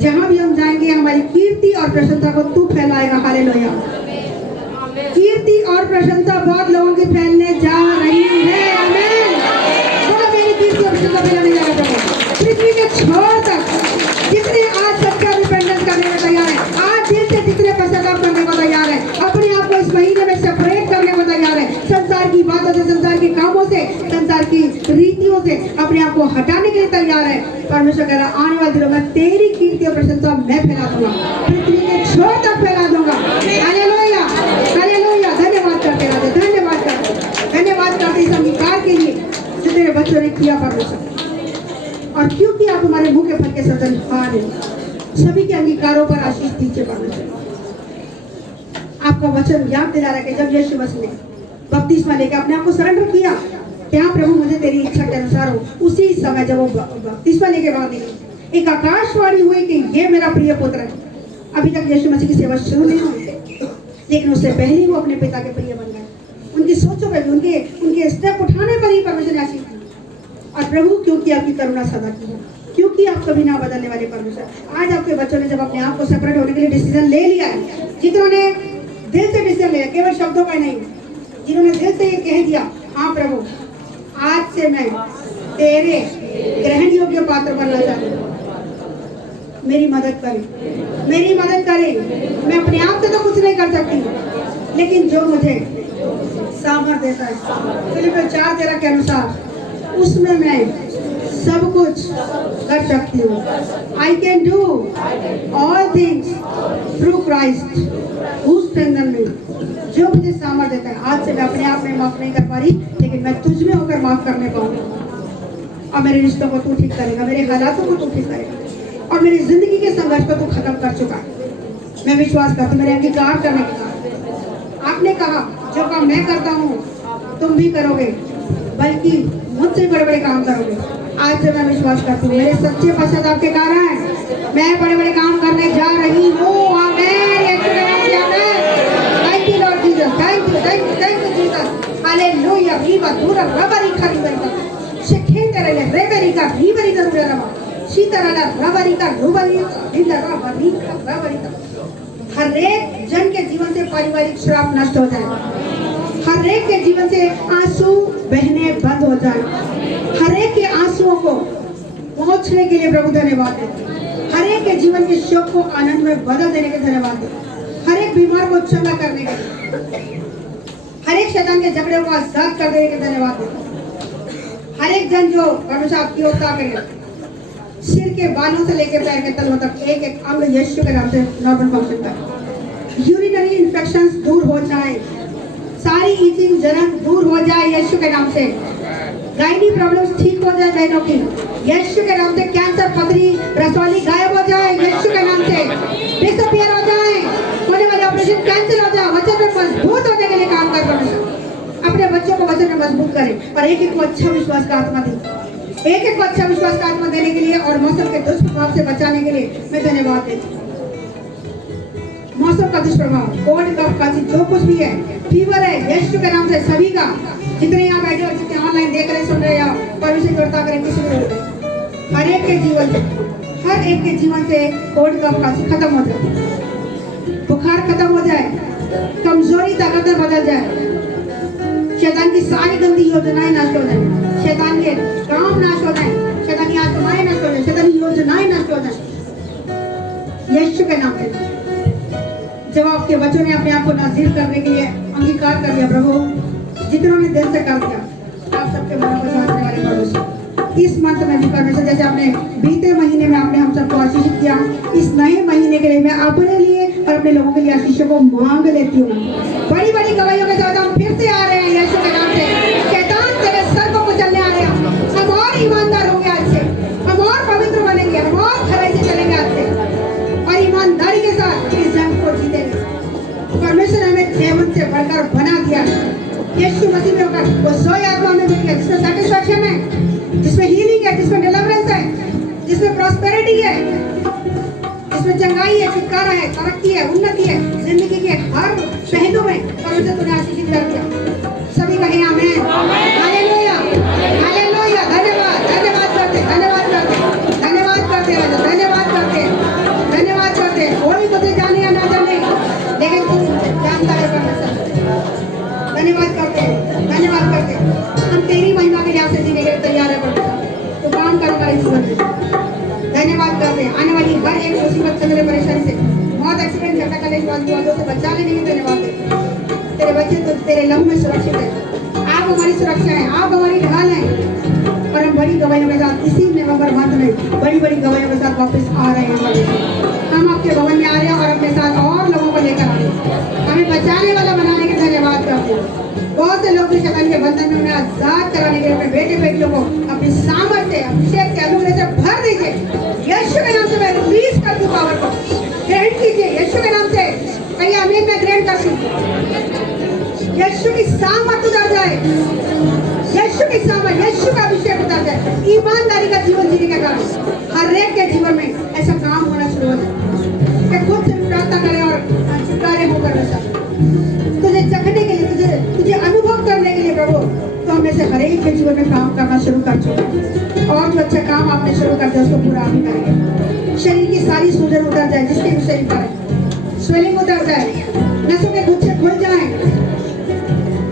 जहाँ भी हम जाएंगे हमारी कीर्ति और प्रशंसा को तू फैलाएगा। हालेलुया। कीर्ति और प्रशंसा बहुत लोगों की फैलने जा रही है। आमीन। बोलो मेरी कीर्ति और प्रशंसा फैलाने जा रही है। पृथ्वी के छोर तक जितने आज सबका रिपेंडेंस करने में तैयार है, आज दिल से जितने पश्चाताप करने को तैयार है, अपने आप को इस महीने में सेपरेट करने को तैयार है, संसार की बातों से, संसार के कामों से, संसार की रीतियों से अपने आप को हटाने के लिए तैयार है। परमेश्वर कह रहा है आने वाले दिनों में तेरी कीर्ति और प्रशंसा मैं फैला दूंगा, पृथ्वी के छोर तक फैला दूंगा। Hallelujah, hallelujah. धन्यवाद करते राधे, धन्यवाद करते इस अंगीकार के लिए जो तेरे बच्चों ने किया परमेश्वर। और क्योंकि आप हमारे मुंह के फल के सृजनहार हैं, सभी के अंगीकारों पर आशीष दीजिए परमेश्वर। आपका वचन याद दिला रहा है कि जब यीशु मसीह ने बपतिस्मा लेकर अपने आप को सरेंडर किया, क्या प्रभु मुझे तेरी इच्छा के अनुसार हो, उसी समय जब वो बपतिस्मा लेके बाहर निकले, एक आकाशवाणी हुई कि ये मेरा प्रिय पुत्र है। अभी तक यीशु मसीह की सेवा शुरू नहीं हुई, लेकिन उससे पहले वो अपने पिता के प्रिय बन गए। उनकी सोचों पर, उनके स्टेप उठाने पर ही परमेश्वर ने आशीष दी। और प्रभु क्योंकि आपकी करुणा सदा की है, क्योंकि आप कभी ना बदलने वाले परमेश्वर, आज आपके बच्चों ने जब अपने आप को सेपरेट होने के लिए डिसीजन ले लिया है, जिन्होंने दिल से डिसीजन लिया, केवल शब्दों का नहीं, जिन्होंने दिल से ये कह दिया हाँ प्रभु आज से मैं तेरे ग्रहण योग्य पात्र बनना चाहती हूँ, मेरी मदद करें, मेरी मदद करें। मैं अपने आप से तो कुछ नहीं कर सकती, लेकिन जो मुझे सामर्थ्य देता है फिलिपियों 4:13 के अनुसार, उसमें मैं सब कुछ कर सकती हूँ। I can do all things through Christ who strengthens me। जो मुझे सामर्थ्य देता है। आज से मैं अपने आप में माफ नहीं कर पा रही, लेकिन मैं तुझ में होकर माफ करने पाऊंगी। और मेरे रिश्तों को तू ठीक करेगा, मेरे हालातों को तू ठीक करेगा, और मेरी जिंदगी के संघर्ष को तू खत्म कर चुका है। मैं विश्वास करती हूँ मेरे अंगीकार करने के साथ। आपने कहा जो काम मैं करता हूँ तुम भी करोगे, बल्कि मुझसे बड़े बड़े काम करोगे। आज से मैं विश्वास करती हूँ मेरे सच्चे पश्चाताप के कारण मैं बड़े बड़े काम करने जा रही हूँ। Thank you Lord Jesus, thank you Jesus. Hallelujah. Reeba दूरा रबरी खरीबरी शेखेंदे रे रेबरी का रीबरी का दूरा रबा सीताराला रबरी का रूबरी इंदा रबरी का रबरी का। हर एक जन के जीवन से पारिवारिक श्राप नष्ट हो जाए, हर एक के जीवन से आंसू बहने बंद हो जाए, हर एक के आंसुओं को पहुंचने के लिए प्रभु धन्यवाद देते, हर एक के जीवन के शोक को आनंद में बदल देने के धन्यवाद देते, हर एक बीमार को चंगा करने के लिए, हर एक शैतान के झगड़े को आजाद कर देने के धन्यवाद देते। हर एक जन जो परमेश्वर आपकी ओर करे, सिर के बालों से लेकर पैर के तलवों तक एक एक अंग यीशु के नाम से नॉर्मल फंक्शन करे। यूरिनरी इन्फेक्शंस दूर हो जाए, सारी ईचिंग जलन दूर हो जाए यीशु के नाम से। गायनी प्रॉब्लम्स ठीक हो जाए बहनों की यीशु के नाम से। कैंसर, पथरी, रसौली गायब हो जाए यीशु के नाम से। डिसअपीयर हो जाए, होने वाले ऑपरेशन कैंसिल हो जाए। वचन में मजबूत होने के लिए काम कर परमेश्वर अपने बच्चों को वचन में मजबूत करें और एक एक को अच्छा विश्वास का आत्मा दे, एक एक को अच्छा विश्वास का आत्मा देने के लिए और मौसम के दुष्प्रभाव से बचाने के लिए मैं धन्यवाद देती हूँ। मौसम का दुष्प्रभाव, कोल्ड कफ खांसी जो कुछ भी है, फीवर है, यीशु के नाम से सभी का, जितने यहाँ बैठे और जितने ऑनलाइन देख रहे सुन रहे या परमेश्वर की वर्ता करें, किसी भी हर एक के जीवन से, हर एक के जीवन से कोल्ड कफ खांसी खत्म हो जाए, बुखार खत्म हो जाए, कमजोरी ताकत बदल जाए, शैतान की सारी गंदी योजनाएं नष्ट हो जाए, शैतान के काम नाश हो जाए, शैतान की आत्माएं नष्ट हो जाए, शैतान की योजनाएं नष्ट हो जाए यीशु के नाम से। जब आपके बच्चों ने अपने आप को नाज़ीर करने के लिए अंगीकार कर लिया, प्रभु जितनों ने दिल से कर दिया, आप सबके मनों को जांचने वाले परमेश्वर, इस मंथ में भी परमेश्वर जैसे आपने बीते महीने में आपने हम सबको आशीषित किया, इस नए महीने के लिए मैं अपने लिए और अपने लोगों के लिए आशीषों को मांग लेती हूँ। बड़ी बड़ी गवाहियों के साथ हम फिर से आ रहे हैं यीशु के नाम से। शैतान तेरे सर को कुचलने आ रहे हैं। हम और ईमानदार होंगे आज से, हम और पवित्र बनेंगे, हम और खराई से चलेंगे आज से और ईमानदारी के साथ इस जंग को जीतेंगे। परमेश्वर हमें जीवन से बढ़कर बना दिया यीशु मसीह में होकर। वो सोई आत्मा हमें मिली है जिसमें सैटिस्फैक्शन है, जिसमें हीलिंग है, जिसमें डिलीवरेंस है, जिसमें प्रॉस्पेरिटी है, जिसमें चंगाई है, छुटकारा है, तरक्की है, उन्नति है, जिंदगी के हर पहलू में परमेश्वर तूने आशीषित कर दिया। सभी कहें आमीन, हालेलुया, हालेलुया। धन्यवाद, धन्यवाद करते, धन्यवाद करते, धन्यवाद करते राजा, धन्यवाद करते, धन्यवाद करते। कोई मुझे जाने या ना जाने, लेकिन तू जानता है परमेश्वर। धन्यवाद करते, धन्यवाद करते। हम तेरी महिमा के लिए आपसे जीने के लिए तैयार है परमेश्वर। तो काम कर हमारे जीवन में। धन्यवाद करते हैं आने वाली हर एक मुसीबत से, मेरे परेशानी से, मौत, एक्सीडेंट, झगड़ा करने की बातों से बचा लेने के धन्यवाद देते। तेरे बच्चे तो तेरे लहू में सुरक्षित है। आप हमारी सुरक्षा है, आप हमारी ढाल है और हम बड़ी गवाहियों के साथ इसी नवंबर मंथ में बड़ी बड़ी गवाहियों के साथ वापस आ रहे हैं। हम आपके भवन में आ रहे हैं और अपने साथ और लोगों को लेकर आ रहे हैं। हमें बचाने वाला बनाने के धन्यवाद करते हैं। बहुत से लोग भी शैतान के बंधन में उन्हें आजाद कराने के लिए अपने बेटे बेटियों को अपनी सामर्थ्य, अभिषेक के अनुग्रह से भर दीजिए यीशु के नाम से। मैं रिलीज कर दूं पावर को, ग्रहण कीजिए यीशु के नाम से। कहीं आमीन, मैं ग्रहण कर दूं। यीशु की सामर्थ उतर जाए, यीशु की सामर्थ, यीशु का अभिषेक उतर जाए। ईमानदारी का जीवन जीने के कारण हर एक के जीवन में ऐसा काम होना शुरू हो जाए कि खुद से प्रार्थना करें और छुटकारे होकर वैसा तुझे चखने के लिए, तुझे अनुभव करने के लिए प्रभु तो हमें से हर एक के जीवन में काम करना शुरू कर चुके और जो अच्छा काम आपने शुरू कर दिया उसको पूरा भी करेंगे। शरीर की सारी सूजन उतर जाए, जिसके भी शरीर पर स्वेलिंग उतर जाए, नसों के गुच्छे खुल जाए,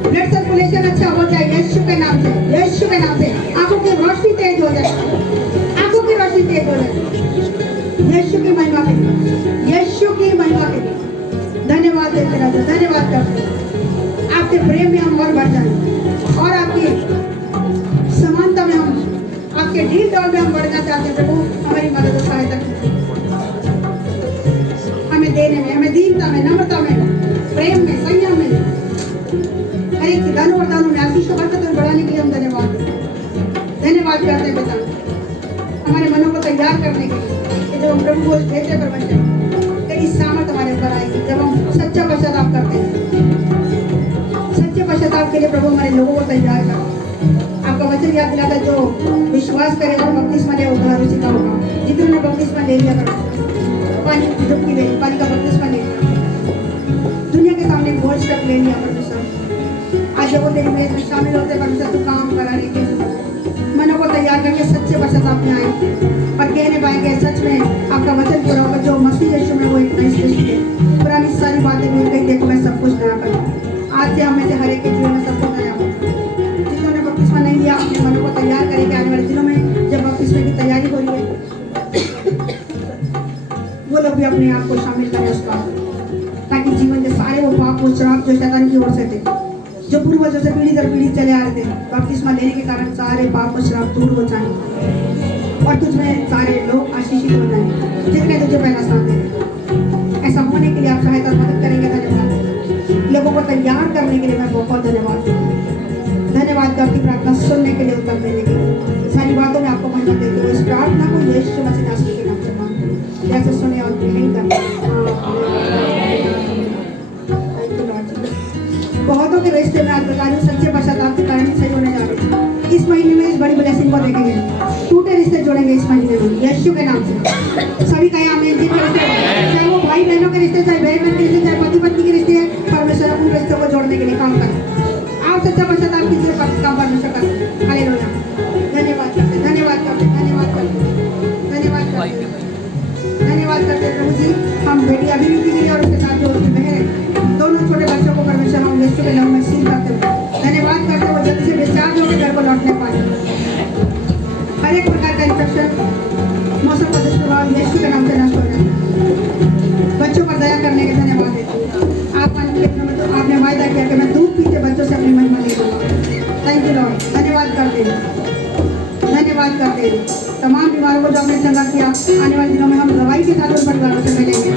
ब्लड सर्कुलेशन अच्छा हो जाए यीशु के नाम से, यीशु के नाम से। आंखों की रोशनी तेज हो जाए, आंखों की रोशनी तेज हो जाए यीशु की महिमा के लिए, यीशु की महिमा के लिए। धन्यवाद देते रहते, धन्यवाद करते। आपके प्रेम में हम और बढ़ जाए और आपकी समानता में हम, आपके डील डॉल में हम बढ़ना चाहते हैं। प्रभु हमारी मदद और सहायता कीजिए, हमें देने में, हमें दीनता में, नम्रता में, प्रेम में, संयम में, हर एक की दानों और दानों में आशीष और बरकत में बढ़ाने के लिए हम धन्यवाद धन्यवाद करते हैं पिता, हमारे मनों को तैयार करने के लिए। जब हम प्रभु को भेजे पर बन जाए, तेरी सामर्थ हमारे ऊपर आएगी जब हम सच्चा पश्चाताप करते हैं। सच्चे पश्चाताप के लिए प्रभु हमारे लोगों को तैयार कर। आपका वचन याद दिलाता है, जो विश्वास करेगा बपतिस्मा ले उद्धार उसी का होगा। जितने बपतिस्मा ले लिया करो, पानी की डुबकी ले, पानी का बपतिस्मा ले लिया, दुनिया के सामने घोष तक ले लिया परमेश्वर। आज जब वो तेरी मेज में शामिल होते परमेश्वर, तू काम कराने के मनों को तैयार करके सच्चे पश्चाताप में आए और कहने पाएंगे सच में आपका वचन पूरा होगा। जो मसीह यीशु में वो एक नई सृष्टि है, पुरानी सारी बातें भूल गई, देखो मैं सब कुछ नया करूँ। आज से हमें से हर एक के जीवन में सब कुछ नया हो। जिन्होंने बपतिस्मा नहीं लिया, अपने मनों को तैयार करेंगे आने वाले दिनों में जब बपतिस्मे की तैयारी हो रही है, वो लोग भी अपने आप को शामिल करें उसका, ताकि जीवन के सारे वो पाप, वो श्राप जो शैतान की ओर से थे जो पूर्वजों से पीढ़ी दर पीढ़ी चले आ रहे थे, बपतिस्मा लेने के कारण सारे पाप और श्राप दूर हो जाए और तुझमें सारे लोग आशीषित हो जाएंगे जितने तुझे पहला साथ देंगे। ऐसा होने के लिए आप सहायता मदद करेंगे। धन्यवाद। लोगों को तैयार करने के लिए मैं बहुत धन्यवाद करती, प्रार्थना सुनने के लिए, उत्तर देने के लिए, सारी बातों में आपको महिमा देते हुए इस प्रार्थना को यीशु मसीह नासरी के नाम से मांगते हैं। जैसे सुने और ग्रहण करते हैं। बहुतों के रिश्ते में आज बता रही हूँ, सच्चे पश्चाताप के कारण सही होने जा रहे हैं। इस महीने में इस बड़ी ब्लेसिंग को देखेंगे, टूटे रिश्ते जोड़ेंगे इस महीने में यीशु के नाम से। सभी का आमीन। जिनके रिश्ते, चाहे वो भाई बहनों के रिश्ते, चाहे बहन बहन के रिश्ते, चाहे पति पत्नी के रिश्ते हैं, परमेश्वर उन रिश्तों को जोड़ने के लिए काम करें। आप सच्चा पश्चाताप कीजिए, काम परमेश्वर करें। हालेलुया। धन्यवाद करते, धन्यवाद करते, धन्यवाद करते, धन्यवाद करते, धन्यवाद करते प्रभु जी। हम बेटी अभिवृद्धि के लिए और उसके साथ जो उसकी बहन है, दोनों छोटे बच्चों को परमेश्वर हम यीशु के नाम में सील करते हुए धन्यवाद करते हुए जल्दी से डिस्चार्ज होकर घर को लौटने पाए। हर एक प्रकार का इन्फेक्शन, मौसम का दुष्प्रभाव यीशु के नाम से नष्ट हो जाए। बच्चों पर दया करने के धन्यवाद देती हूँ। आपने वायदा किया कि मैं दूध पीते बच्चों से अपनी महिमा ले लूँगा। Thank you Lord. धन्यवाद करते हैं, धन्यवाद करते हैं। तमाम बीमारों को जो आपने चंगा किया, आने वाले दिनों में हम दवाई के साथ उन परिवारों से मिलेंगे।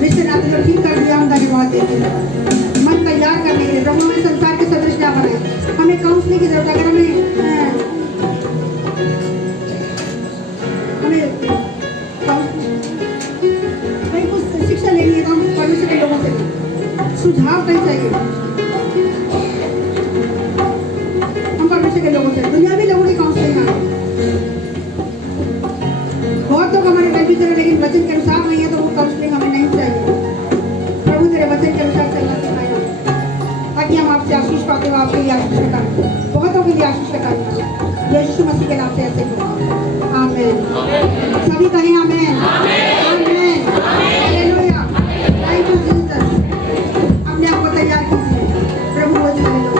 रिश्ते नाते जो ठीक कर दिया, हम धन्यवाद देते हैं। मन तैयार करने के लिए प्रभु हमें संसार के सदृश ना बनाए। हमें काउंसलिंग की जरूरत है। अगर हमें कहीं कुछ शिक्षा लेनी है तो हम परमेश्वर के लोगों से सुझाव कहीं चाहिए। हम परमेश्वर के लोगों से, दुनियावी लोगों की काउंसलिंग आए। बहुत लोग हमारे वेल विचर है, लेकिन वचन के अनुसार नहीं है, तो वो काउंसलिंग हमें नहीं चाहिए। प्रभु तेरे वचन के अनुसार चलना सिखाया ताकि हम आपसे आशीष पाते हुए आपके लिए आशीष करें, बहुतों के लिए आशीष करें। यीशु मसीह के नाम से ऐसे हो। आमीन। सभी कहें आमीन। आमीन। हालेलुया। Thank you Jesus. अपने आप को तैयार कीजिए। प्रभु रोज चले लो,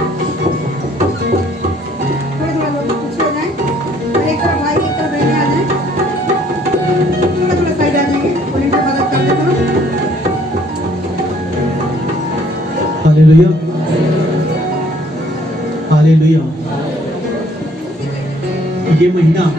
थोड़ा थोड़ा लोग पीछे हो जाए और एक तरफ भाई एक तरफ बहने आ जाए, थोड़ा थोड़ा साइड आ जाएंगे, वॉलंटियर मदद कर देते हो। Hallelujah, hallelujah. ये महीना